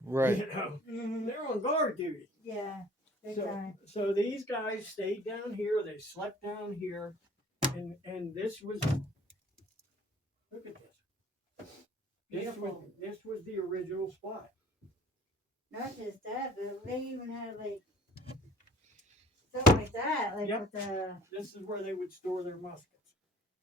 Right. You know, they're on guard duty. Yeah. Big time. So these guys stayed down here. They slept down here, and this was. Look at this. Beautiful. This was the original spot. Not just that, but they even had like something like that, like Yep. with the. This is where they would store their muskets.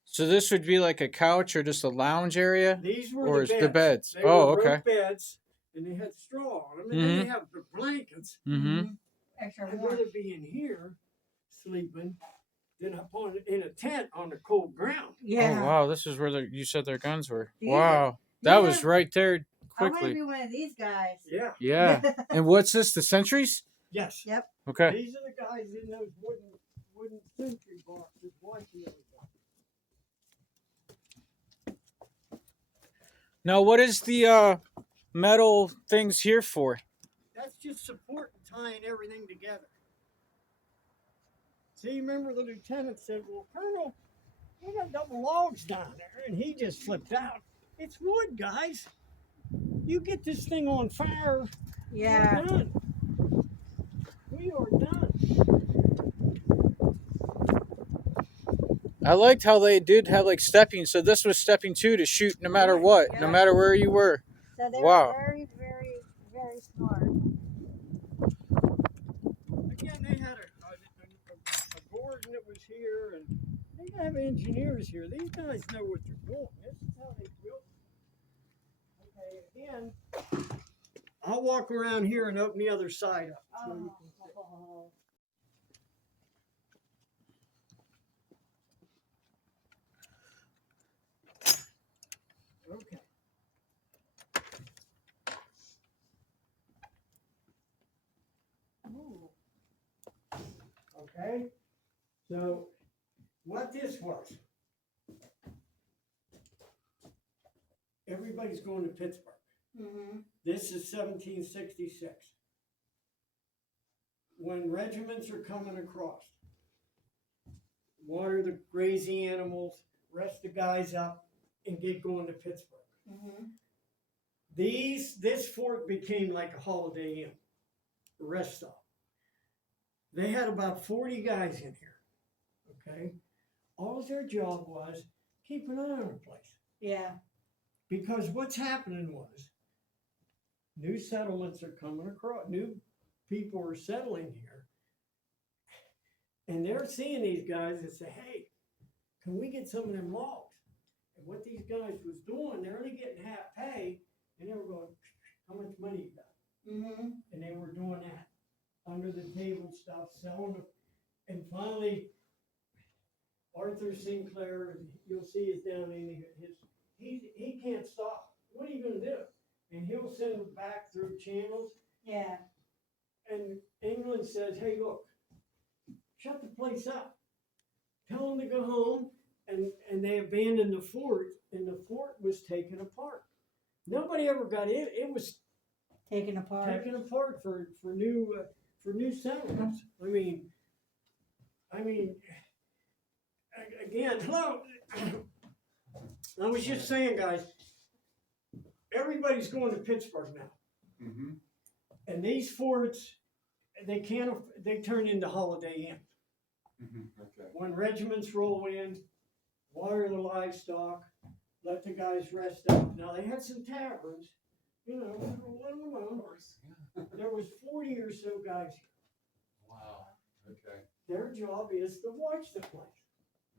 So this would be like a couch or just a lounge area? These were Or the is beds. the beds? They Oh, were okay. rope beds, and they had straw on them, and then they have the blankets. Mm-hmm. Extra I'd warm. rather be in here sleeping than up in a tent on the cold ground. Yeah. Oh wow, this is where you said their guns were. Yeah. Wow, that was Yeah. right there I want to quickly. be one of these guys. Yeah. Yeah. And what's this? The sentries? Yes. Yep. Okay. These are the guys in those wooden sentry boxes watching everything. Now, what is the metal things here for? That's just support and tying everything together. See, remember the lieutenant said, well, Colonel, we got double logs down there. And he just flipped out. It's wood, guys. You get this thing on fire, Yeah. we're done. We are done. I liked how they did have like stepping. So this was stepping 2 to shoot no matter what, no Yeah. matter where you were. So they're Wow. very, very, very smart. Again, they had a Gordon that was here, and they have engineers here. These guys know what they're doing. This is how they built. Okay, again, I'll walk around here and open the other side up. So you can see. Okay. Okay. So, what this was, everybody's going to Pittsburgh. Mm-hmm. This is 1766. When regiments are coming across, water the crazy animals, rest the guys up, and get going to Pittsburgh. Mm-hmm. This fort became like a Holiday Inn, a rest stop. They had about 40 guys in here, okay? All their job was keep an eye on the place. Yeah. Because what's happening was, new settlements are coming across, new people are settling here, and they're seeing these guys and say, hey, can we get some of them logs? And what these guys was doing, they're only getting half pay, and they were going, how much money you got? Mm-hmm. And they were doing that, under the table stuff, selling them. And finally, Arthur Sinclair, you'll see it down in his, he can't stop. What are you gonna do? And he'll send them back through channels. Yeah. And England says, hey, look, shut the place up. Tell them to go home. And they abandoned the fort, and the fort was taken apart. Nobody ever got in. It was Taken apart. taken apart for new settlements. I mean, again, hello. I was just saying, guys, everybody's going to Pittsburgh now. Mm-hmm. And these forts, they turn into Holiday Inns. Mm-hmm. Okay. When regiments roll in, water the livestock, let the guys rest up. Now, they had some taverns, you know, let them alone. There was 40 or so guys here. Wow. Okay. Their job is to watch the place.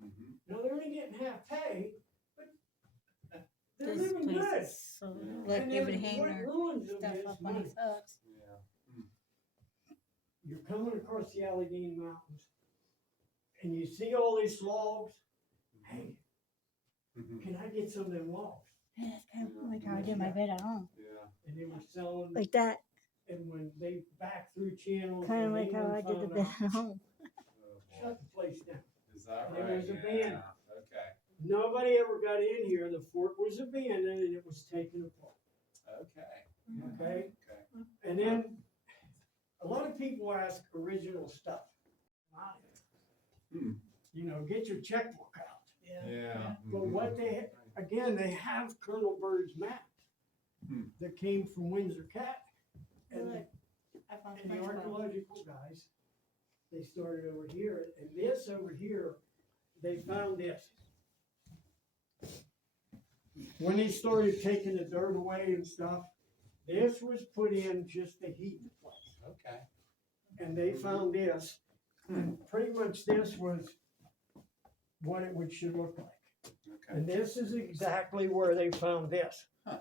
Mm-hmm. Now, they're only getting half pay, but they're This living place good. is so Yeah. let And David then hang what their ruins them stuff is up on money. his hooks. Yeah. You're coming across the Allegheny Mountains, and you see all these logs. Hey, Mm-hmm. can I get some of them logs? Yeah, that's kind of like how I do my bed at home. Yeah. And they were selling, Like that. and when they back through channels, Kind of when like how I England did the found bed out, at home. Oh, boy. shut the place down. Is that There right? was a Yeah. band. Okay. Nobody ever got in here. The fort was abandoned and it was taken apart. Okay. Okay? Okay. And then a lot of people ask original stuff. Hmm. You know, get your checkbook out. Yeah. But Mhm. what again, they have Colonel Bird's map Hmm. that came from Windsor Cat. And, Look, I found and the SpongeBob. archaeological guys, they started over here. And this over here, they found this. When they started taking the dirt away and stuff, this was put in just to heat the place. Okay. And they found this, and pretty much this was what it should look like. Okay. And this is exactly where they found this. Yeah.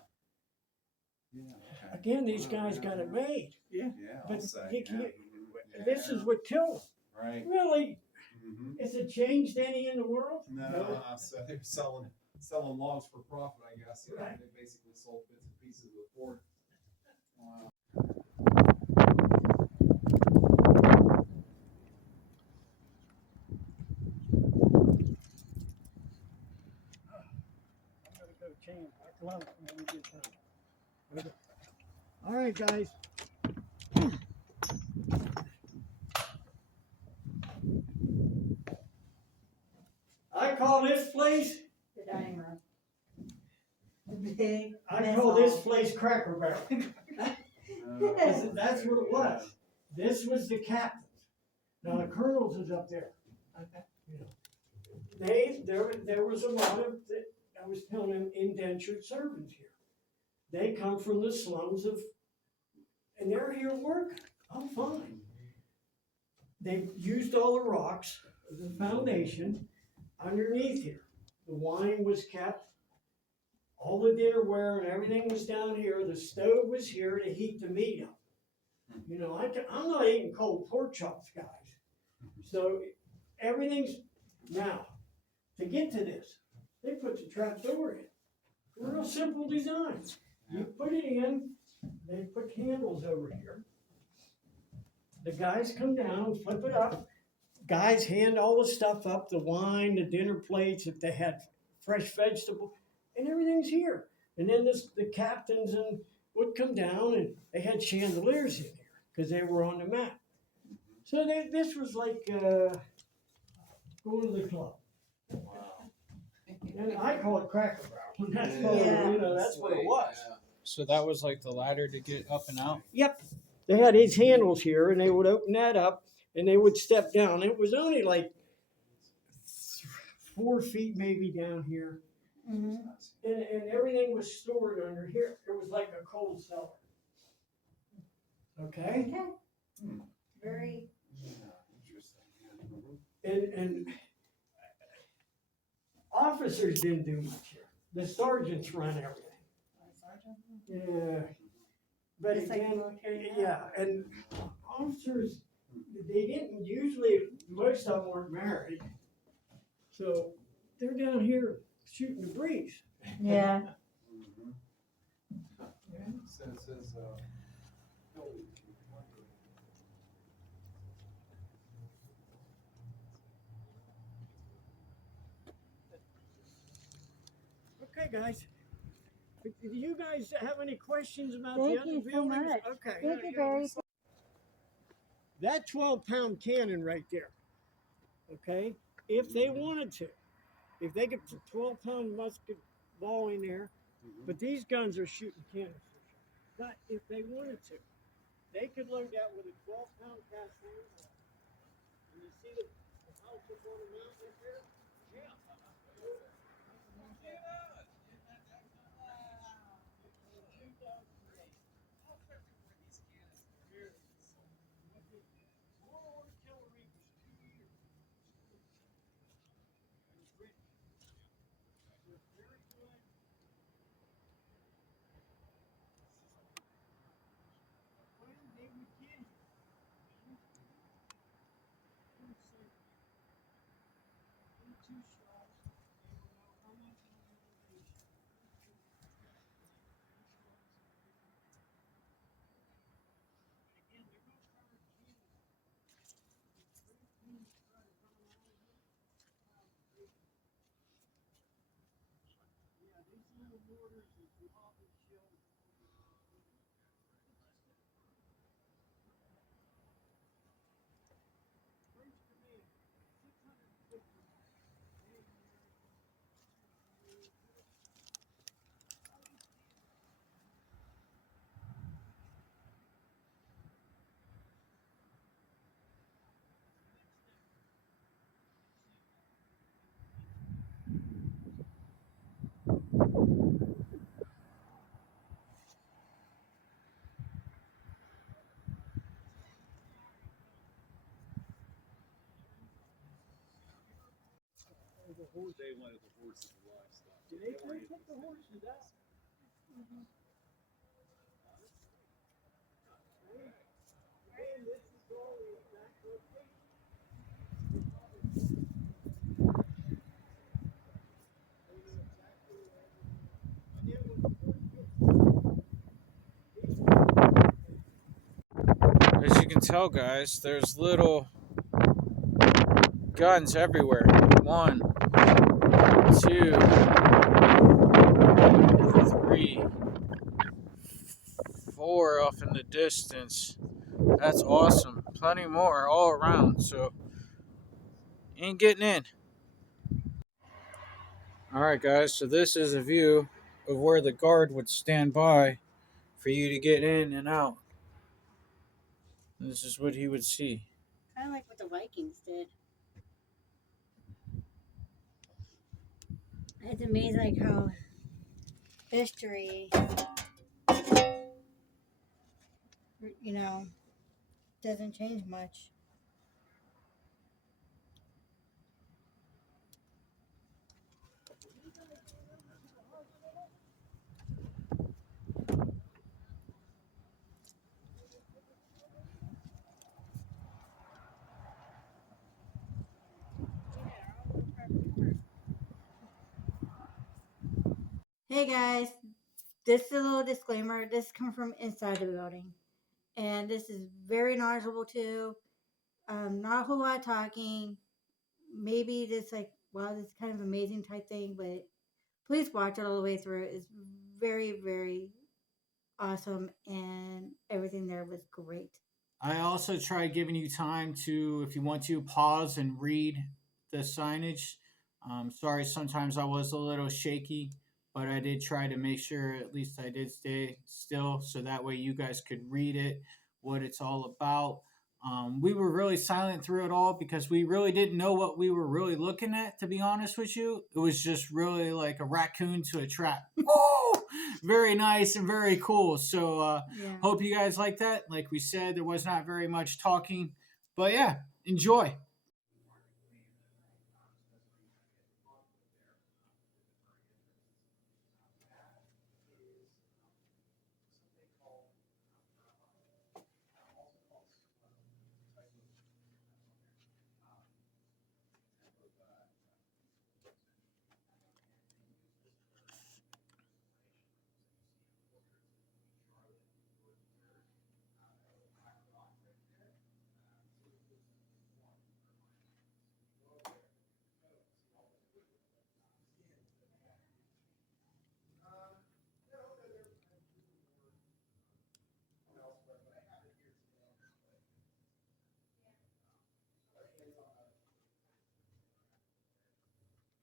Okay. Again, these guys got it made. Yeah. But I'll say, you yeah. can't- This is what killed them. Right. Really? Mm-hmm. Has it changed any in the world? No, so they're selling logs for profit, I guess. You know, Right. they basically sold bits and pieces of the fort. Wow. I'm gonna go change my clothes when we get done. Okay. All right, guys. I call this place. The dining room. The big. I mess call this hall. place Cracker Barrel. That's what it was. This was the captains. Now the colonels is up there. Okay. You know, there was a lot of I was telling them indentured servants here. They come from the slums of, and they're here working. I'm fine. They used all the rocks, the foundation underneath here. The wine was kept. All the dinnerware and everything was down here. The stove was here to heat the meat up. You know, I'm not eating cold pork chops, guys. So everything's now to get to this. They put the trap door in. Real simple design. You put it in. They put handles over here. The guys come down, flip it up. Guys hand all the stuff up, the wine, the dinner plates, if they had fresh vegetable, and everything's here. And then the captains would come down, and they had chandeliers in here because they were on the map. So this was like going to the club. Wow. And I call it Cracker Barrel. That's Yeah. what, you know, that's what it was. So that was like the ladder to get up and out. Yep. They had these handles here, and they would open that up, and they would step down. It was only like 4 feet maybe down here, Mm-hmm. and everything was stored under here. It was like a cold cellar. Okay? Okay. Very. Yeah, interesting. Yeah. And officers didn't do much here. The sergeants run everything. Yeah. But Just like again, military now. yeah, and officers, they didn't usually, most of them weren't married. So they're down here shooting the breeze. Yeah. Mm-hmm. Yeah. So it says, Okay, guys. Do you guys have any questions about Thank the other you so buildings? much. Okay. Thank you, Barry. That 12-pound cannon right there, okay, if they wanted to, if they could put 12-pound musket ball in there, but these guns are shooting cannons. But if they wanted to, they could load that with a 12-pound cast iron. And you see the house up on the mountain up there? Yeah. they wanted the horses and livestock. Did they take the horses out? can tell, guys, there's little guns everywhere. 1, 2, 3, 4 off in the distance. That's awesome. Plenty more all around, so ain't getting in. Alright, guys, so this is a view of where the guard would stand by for you to get in and out. This is what he would see. Kind of like what the Vikings did. It's amazing, like how history, you know, doesn't change much. Hey guys, this is a little disclaimer. This comes from inside the building, and this is very knowledgeable too. Not a whole lot of talking. Maybe this like, wow, this is kind of amazing type thing, but please watch it all the way through. It's very, very awesome, and everything there was great. I also try giving you time to, if you want to, pause and read the signage. Sorry, sometimes I was a little shaky, but I did try to make sure at least I did stay still so that way you guys could read it, what it's all about. We were really silent through it all because we really didn't know what we were really looking at, to be honest with you. It was just really like a raccoon to a trap. Woo! Very nice and very cool. So Yeah. hope you guys like that. Like we said, there was not very much talking. But yeah, enjoy.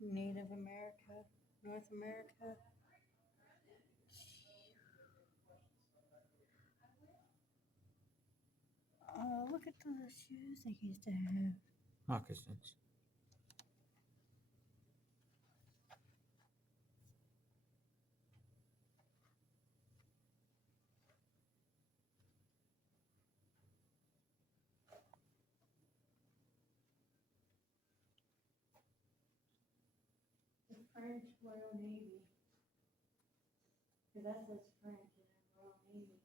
Native America, North America. Oh, look at those shoes they used to have. Moccasins. The French Royal Navy. Because that says French and then Royal Navy.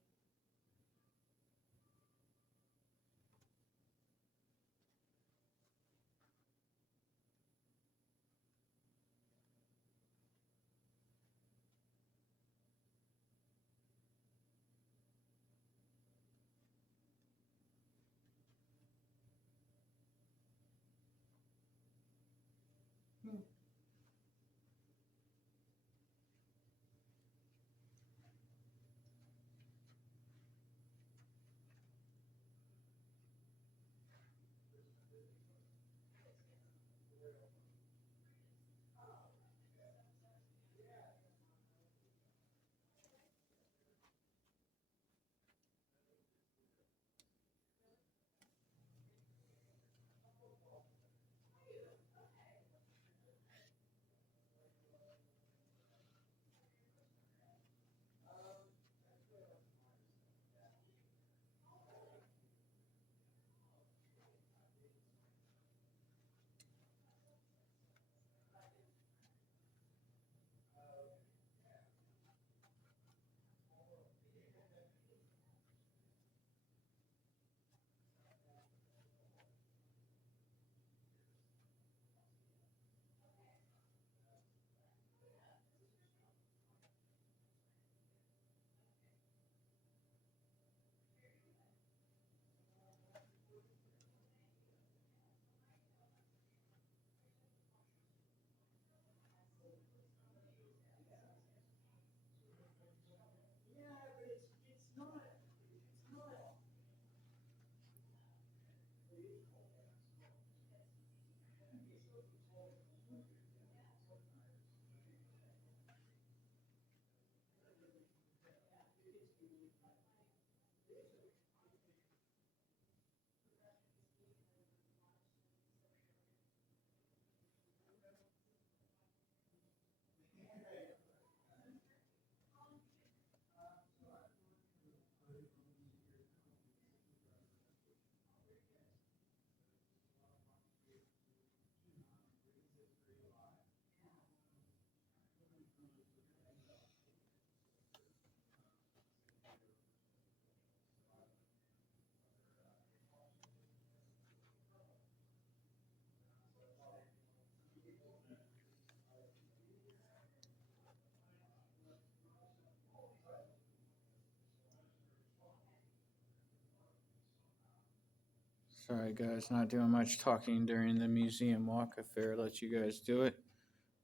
Sorry, guys, not doing much talking during the museum walk. I figured let you guys do it.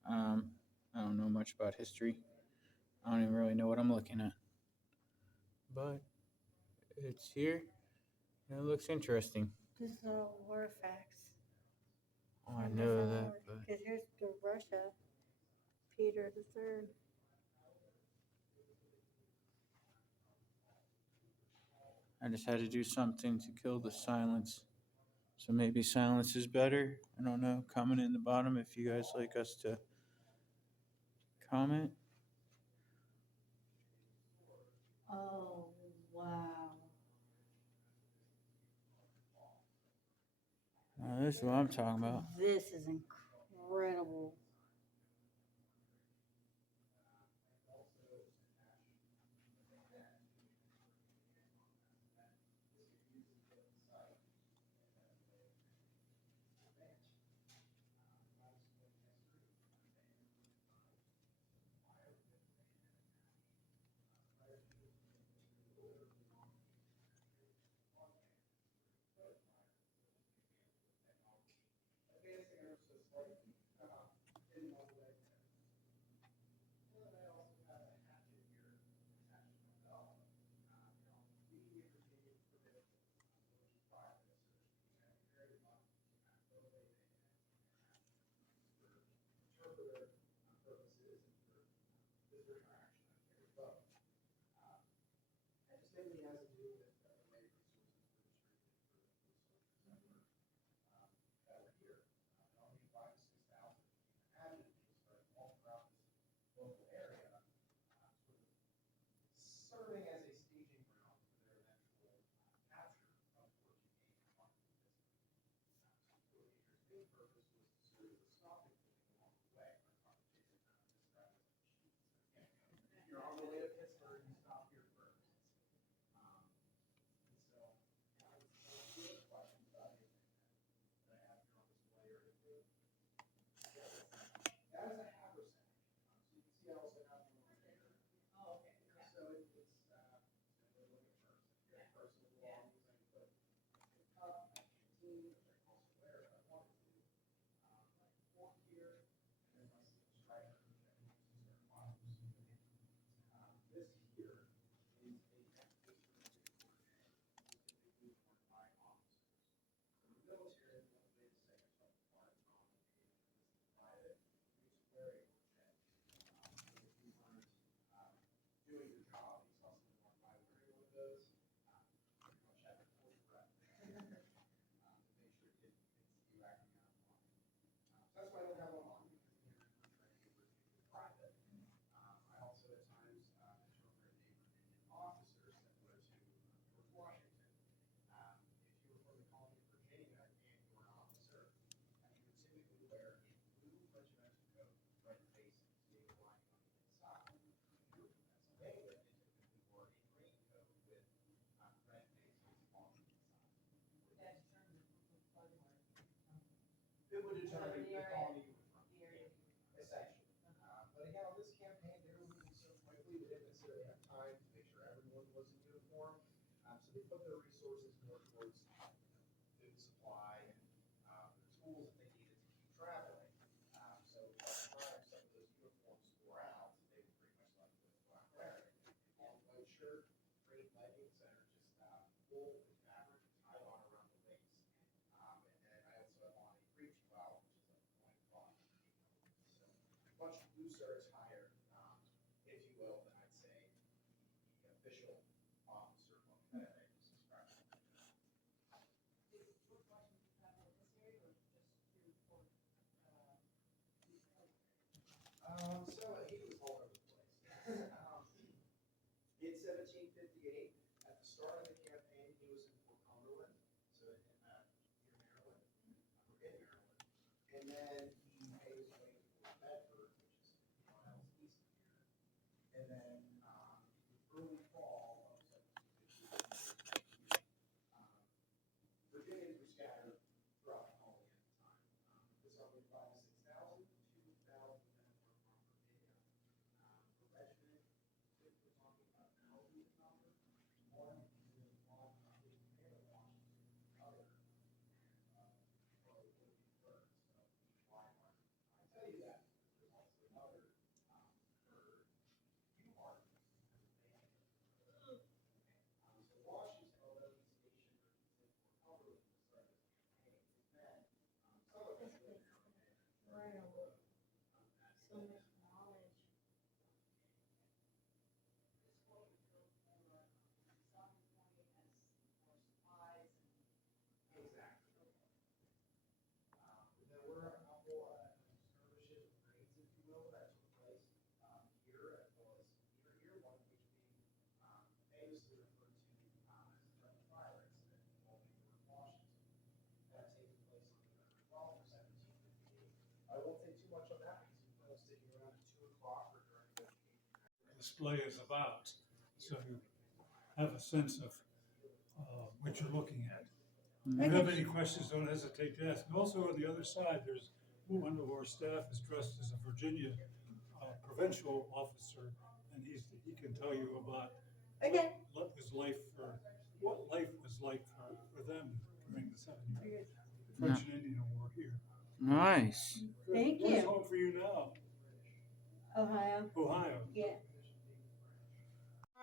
I don't know much about history. I don't even really know what I'm looking at. But it's here, and it looks interesting. This is all war facts. Oh, I know that, but Because here's the Russia, Peter the Third. I just had to do something to kill the silence. So maybe silence is better. I don't know. Comment in the bottom if you guys like us to comment. Oh, wow. This is what I'm talking about. This is incredible. Serving as a staging ground for their eventual capture of Fort Ligonier. Fort Ligionier's main purpose was to serve as a stopping point along the way. You're on the way to Pittsburgh, you stop here first. And so, good questions about anything that I have here on display right here. That is a haversack. So you can see I also have one over here. Oh, okay. Yeah. So it's we're looking first. If you're personal belongings, I can put a cup, a canteen, which I can also wear if I wanted to. My fork here, and then my steel striker, which I can use to start fires. This here is a neck taper and typically worn by officers. So in the military, the only way to say it's up apart from private, you just wear it or check. If you weren't doing your job, you saw someone walk by wearing one of those, pretty much have to hold your breath to make sure it didn't see you acting out of line. So that's why I don't have one on, because the nearest neighbor is private. I also at times have shown their neighbor an officer similar to George Washington. If you were from the colony of Virginia and you were an officer, you would typically wear a blue regimental coat, red facing, stable lining on the inside. If you were from Pennsylvania, they typically wore a green coat with red facings on the inside. It would determine the colony you were from. Essentially. But again, on this campaign, they were moving so quickly, they didn't necessarily have time to make sure everyone was in uniform. So they put their resources more towards food supply and the tools that they needed to keep traveling. So by the time some of those uniforms wore out, they were pretty much left with black wearing. Long white shirt, green leggings that are just wool and fabric tied on around the waist. And then I also have on a breech clout, which is like a loincloth. So much looser attire, if you will, than I'd say the official officer look that I just described. So he was all over the place. In 1758, at the start of the campaign, he was in Fort Cumberland, so near Maryland, in Maryland. And then he made his way to Fort Bedford, which is 50 miles east of here. And then in the early fall of 1758, Virginians were scattered throughout the colony at the time. This army of 5,000 to 6,000, 2,000 men were from Virginia. The regiment, if we're talking about thousands of numbers, one is one is Commander Washington, the other So much knowledge. Exactly. There were a couple skirmishes or raids, if you will, that took place here as well as near here. One of which being famously referred to as the Dutch fire incident involving George Washington. That taking place on November 12th of 1758. I won't take too much on that because you plan on sticking around at 2 o'clock or during the display is about, so you have a sense of what you're looking at. If you have any questions, don't hesitate to ask. And also on the other side, there's one of our staff is dressed as a Virginia provincial officer, and he can tell you about what life was like for them during the 7 years French and Indian War here. Nice. Thank Where's you. home for you now? Ohio. Yeah.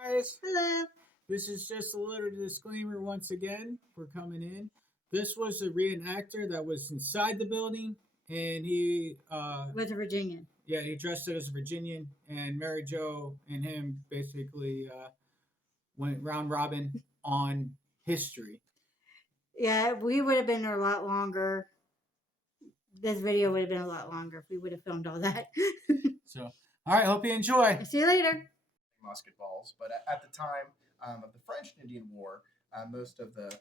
Guys, Hello. this is just a little disclaimer once again. We're coming in. This was a reenactor that was inside the building, and he Was a Virginian. yeah, he dressed it as a Virginian, and Mary Jo and him basically went round robin on history. Yeah, we would have been there a lot longer. This video would have been a lot longer if we would have filmed all that. So, all right, hope you enjoy. See you later. musket balls. But at the time of the French and Indian War, most of the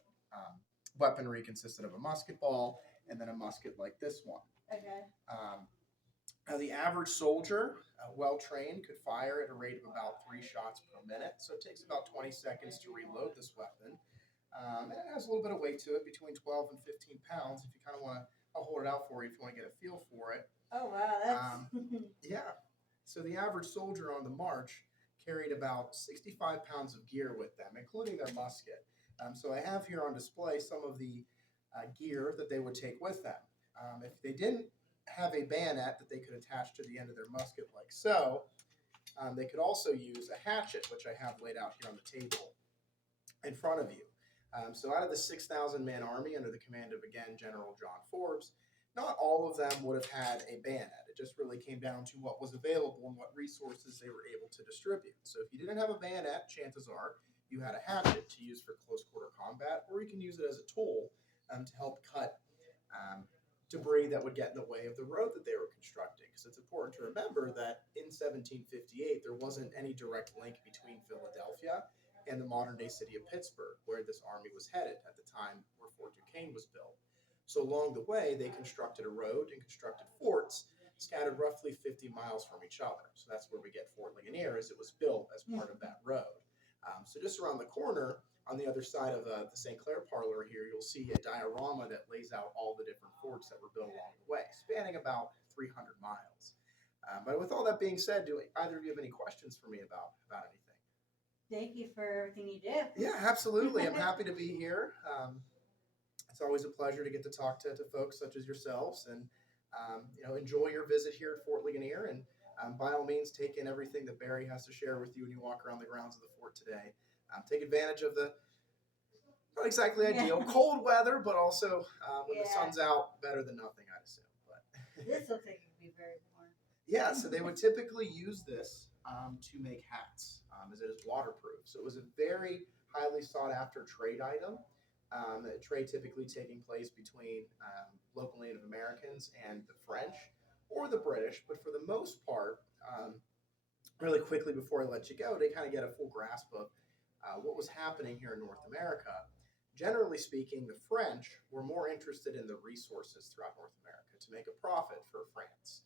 weaponry consisted of a musket ball and then a musket like this one. Okay. Now the average soldier, well trained, could fire at a rate of about 3 shots per minute. So it takes about 20 seconds to reload this weapon. And it has a little bit of weight to it, between 12 and 15 pounds. If you kind of want to, I'll hold it out for you if you want to get a feel for it. Oh wow, that's Yeah. So the average soldier on the march carried about 65 pounds of gear with them, including their musket. So I have here on display some of the gear that they would take with them. If they didn't have a bayonet that they could attach to the end of their musket like so, they could also use a hatchet, which I have laid out here on the table in front of you. So out of the 6,000-man army under the command of, again, General John Forbes, not all of them would have had a bayonet. It just really came down to what was available and what resources they were able to distribute. So if you didn't have a bayonet, chances are you had a hatchet to use for close quarter combat, or you can use it as a tool to help cut debris that would get in the way of the road that they were constructing. Because it's important to remember that in 1758, there wasn't any direct link between Philadelphia and the modern-day city of Pittsburgh, where this army was headed at the time where Fort Duquesne was built. So along the way, they constructed a road and constructed forts scattered roughly 50 miles from each other. So that's where we get Fort Ligonier, as it was built as part of that road. So just around the corner, on the other side of the St. Clair parlor here, you'll see a diorama that lays out all the different forts that were built along the way, spanning about 300 miles. But with all that being said, do either of you have any questions for me about anything? Thank you for everything you do. Yeah, absolutely. I'm happy to be here. It's always a pleasure to get to talk to folks such as yourselves, and enjoy your visit here at Fort Ligonier. And by all means, take in everything that Barry has to share with you when you walk around the grounds of the fort today. Take advantage of the not exactly ideal cold weather, but also when the sun's out, better than nothing, I'd assume. But This looks like it would be very warm. yeah, so they would typically use this to make hats, as it is waterproof. So it was a very highly sought after trade item. Trade typically taking place between local Native Americans and the French or the British, but for the most part, really quickly before I let you go, to kind of get a full grasp of what was happening here in North America. Generally speaking, the French were more interested in the resources throughout North America to make a profit for France.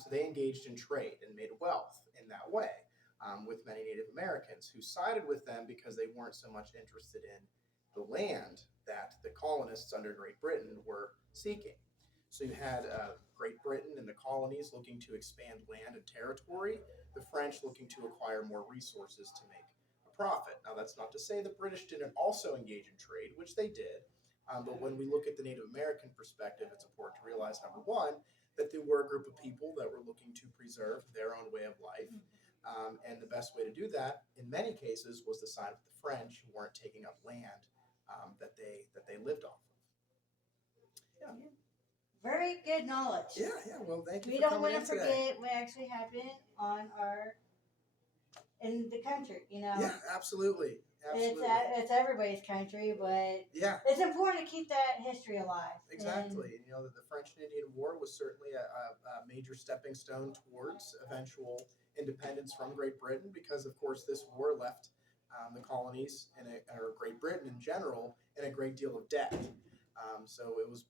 So they engaged in trade and made wealth in that way with many Native Americans who sided with them because they weren't so much interested in the land that the colonists under Great Britain were seeking. So you had Great Britain and the colonies looking to expand land and territory, the French looking to acquire more resources to make a profit. Now, that's not to say the British didn't also engage in trade, which they did. But when we look at the Native American perspective, it's important to realize, number one, that there were a group of people that were looking to preserve their own way of life. And the best way to do that, in many cases, was the side of the French, who weren't taking up land that they lived off of. Yeah. Very very good knowledge. Yeah, yeah. Well, thank you We for don't coming want to in today. forget what actually happened in the country. Yeah, absolutely. Absolutely. It's everybody's country, but Yeah, it's important to keep that history alive. exactly. And, the French and Indian War was certainly a major stepping stone towards eventual independence from Great Britain, because, of course, this war left the colonies or Great Britain in general in a great deal of debt. So it was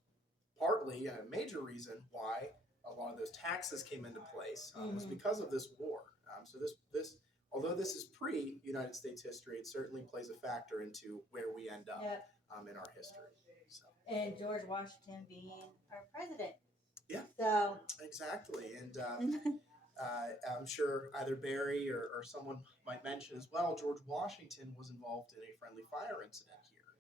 partly a major reason why a lot of those taxes came into place was because of this war. So this although this is pre-United States history, it certainly plays a factor into where we end up in our history. So. And George Washington being our president. Yeah. So exactly, and I'm sure either Barry or someone might mention as well, George Washington was involved in a friendly fire incident here.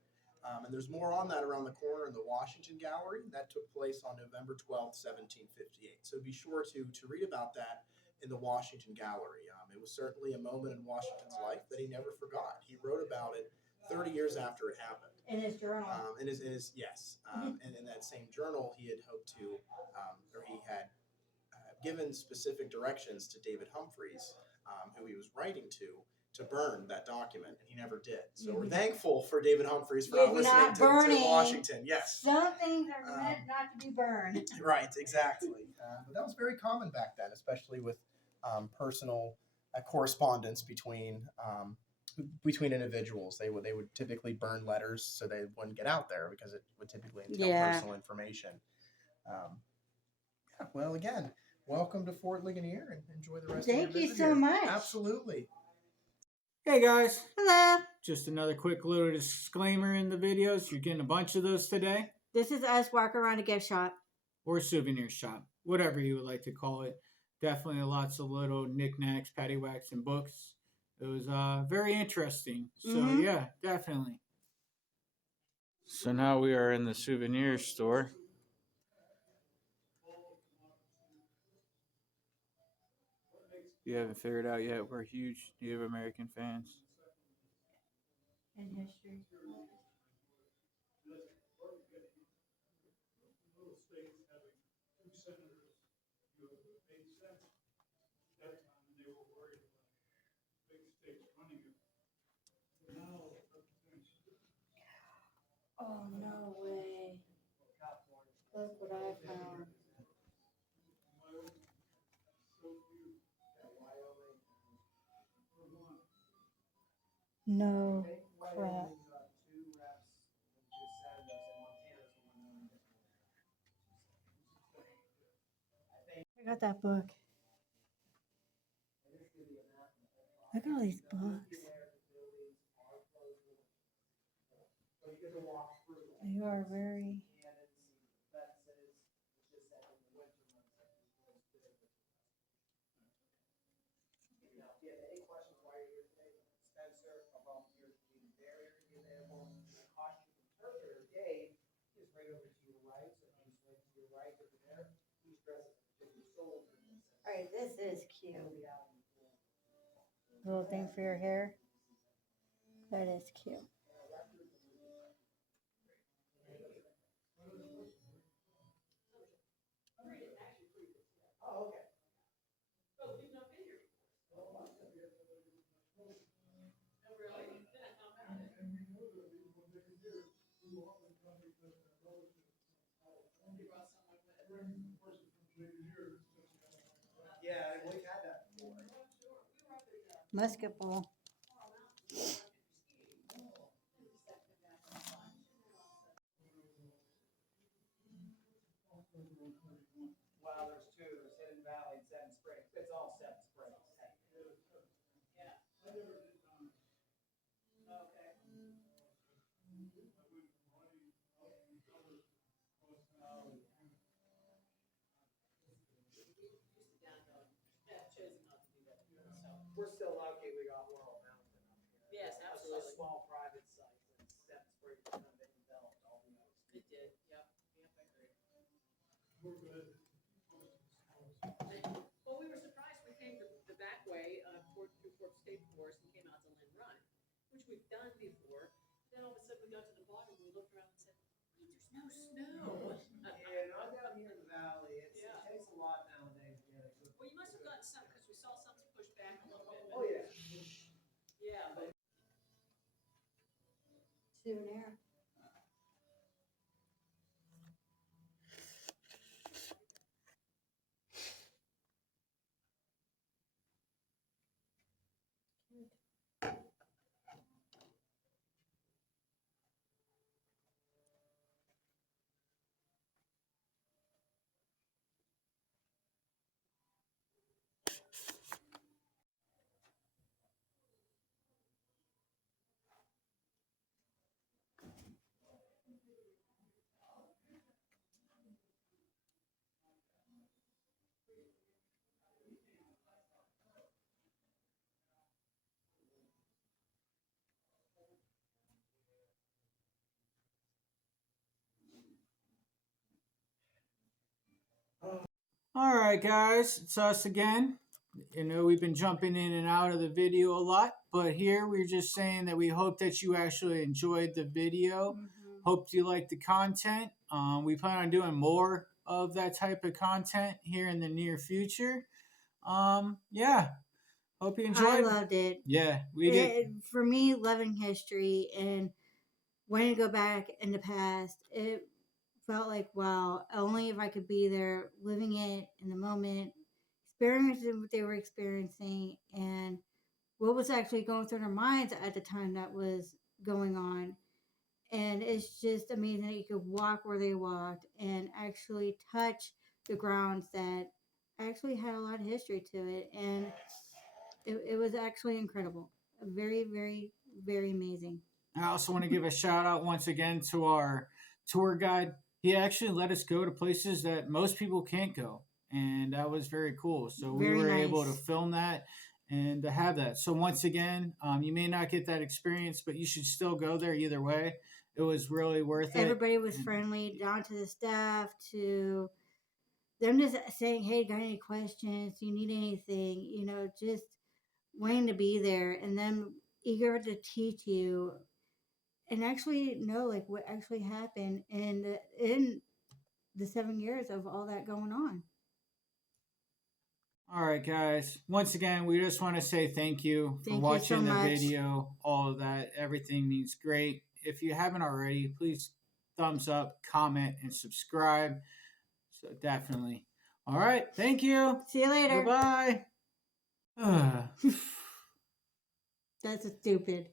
And there's more on that around the corner in the Washington Gallery. That took place on November 12th, 1758. So be sure to read about that in the Washington Gallery. It was certainly a moment in Washington's life that he never forgot. He wrote about it 30 years after it happened. In his journal. Yes. And in that same journal, he had hoped to, or he had given specific directions to David Humphreys, who he was writing to burn that document, and he never did. So we're thankful for David Humphreys for not listening to Washington. Yes. Some things are meant not to be burned. Right, exactly. But that was very common back then, especially with personal correspondence between individuals. They would typically burn letters so they wouldn't get out there, because it would typically entail personal information. Well, again, welcome to Fort Ligonier, and enjoy the rest of your visit. Thank you so much. Absolutely. Hey guys. Hello. Just another quick little disclaimer in the videos. You're getting a bunch of those today. This is us walking around a gift shop. Or souvenir shop. Whatever you would like to call it. Definitely lots of little knickknacks, paddywhacks, and books. It was very interesting. So yeah, definitely. So now we are in the souvenir store. You haven't figured out yet, we're huge Native American fans. In history. Oh, no way. Look what I found. No crap. I got that book. Look at all these books. You are very... All right, this is cute. Little thing for your hair. That is cute. Yeah, we've had that before. Musket ball. Well, there's two. There's Hidden Valley and Seven Springs. It's all Seven Springs. Yeah. Okay. We're still lucky we got Laurel Mountain up here. Yes, That's absolutely. a small private site, and Seven Springs kind of been developed all the others. It did, yep, I agree. Well, we were surprised, we came the back way, through Fort State Forest and came out to Lynn Run, which we've done before. Then all of a sudden we got to the bottom, we looked around and said, wait, there's no snow. Yeah, not down here in the Souvenir. All right, guys, it's us again. You know, we've been jumping in and out of the video a lot, but here we're just saying that we hope that you actually enjoyed the video. Mm-hmm. Hope you like the content. We plan on doing more of that type of content here in the near future. Yeah, hope you I enjoyed. loved it. Yeah, we did. For me, loving history and wanting to go back in the past, it felt like, wow, only if I could be there, living it in the moment, experiencing what they were experiencing, and what was actually going through their minds at the time that was going on. And it's just amazing that you could walk where they walked and actually touch the grounds that actually had a lot of history to it. And it was actually incredible. Very, very, very amazing. I also want to give a shout out once again to our tour guide. He actually let us go to places that most people can't go, and that was very cool. So we Very were able to nice. film that and to have that. So once again, you may not get that experience, but you should still go there either way. It was really worth it. Everybody was And friendly, down to the staff, to them just saying, "Hey, got any questions? Do you need anything?" Just wanting to be there, and them eager to teach you and actually know like what actually happened in the 7 years of all that going on. all right, guys. Once again, we just want to say thank you for Thank you so watching the much. video. All of that, everything means great. If you haven't already, please thumbs up, comment, and subscribe. So definitely. All right. Thank you. See you later. Bye bye. That's stupid.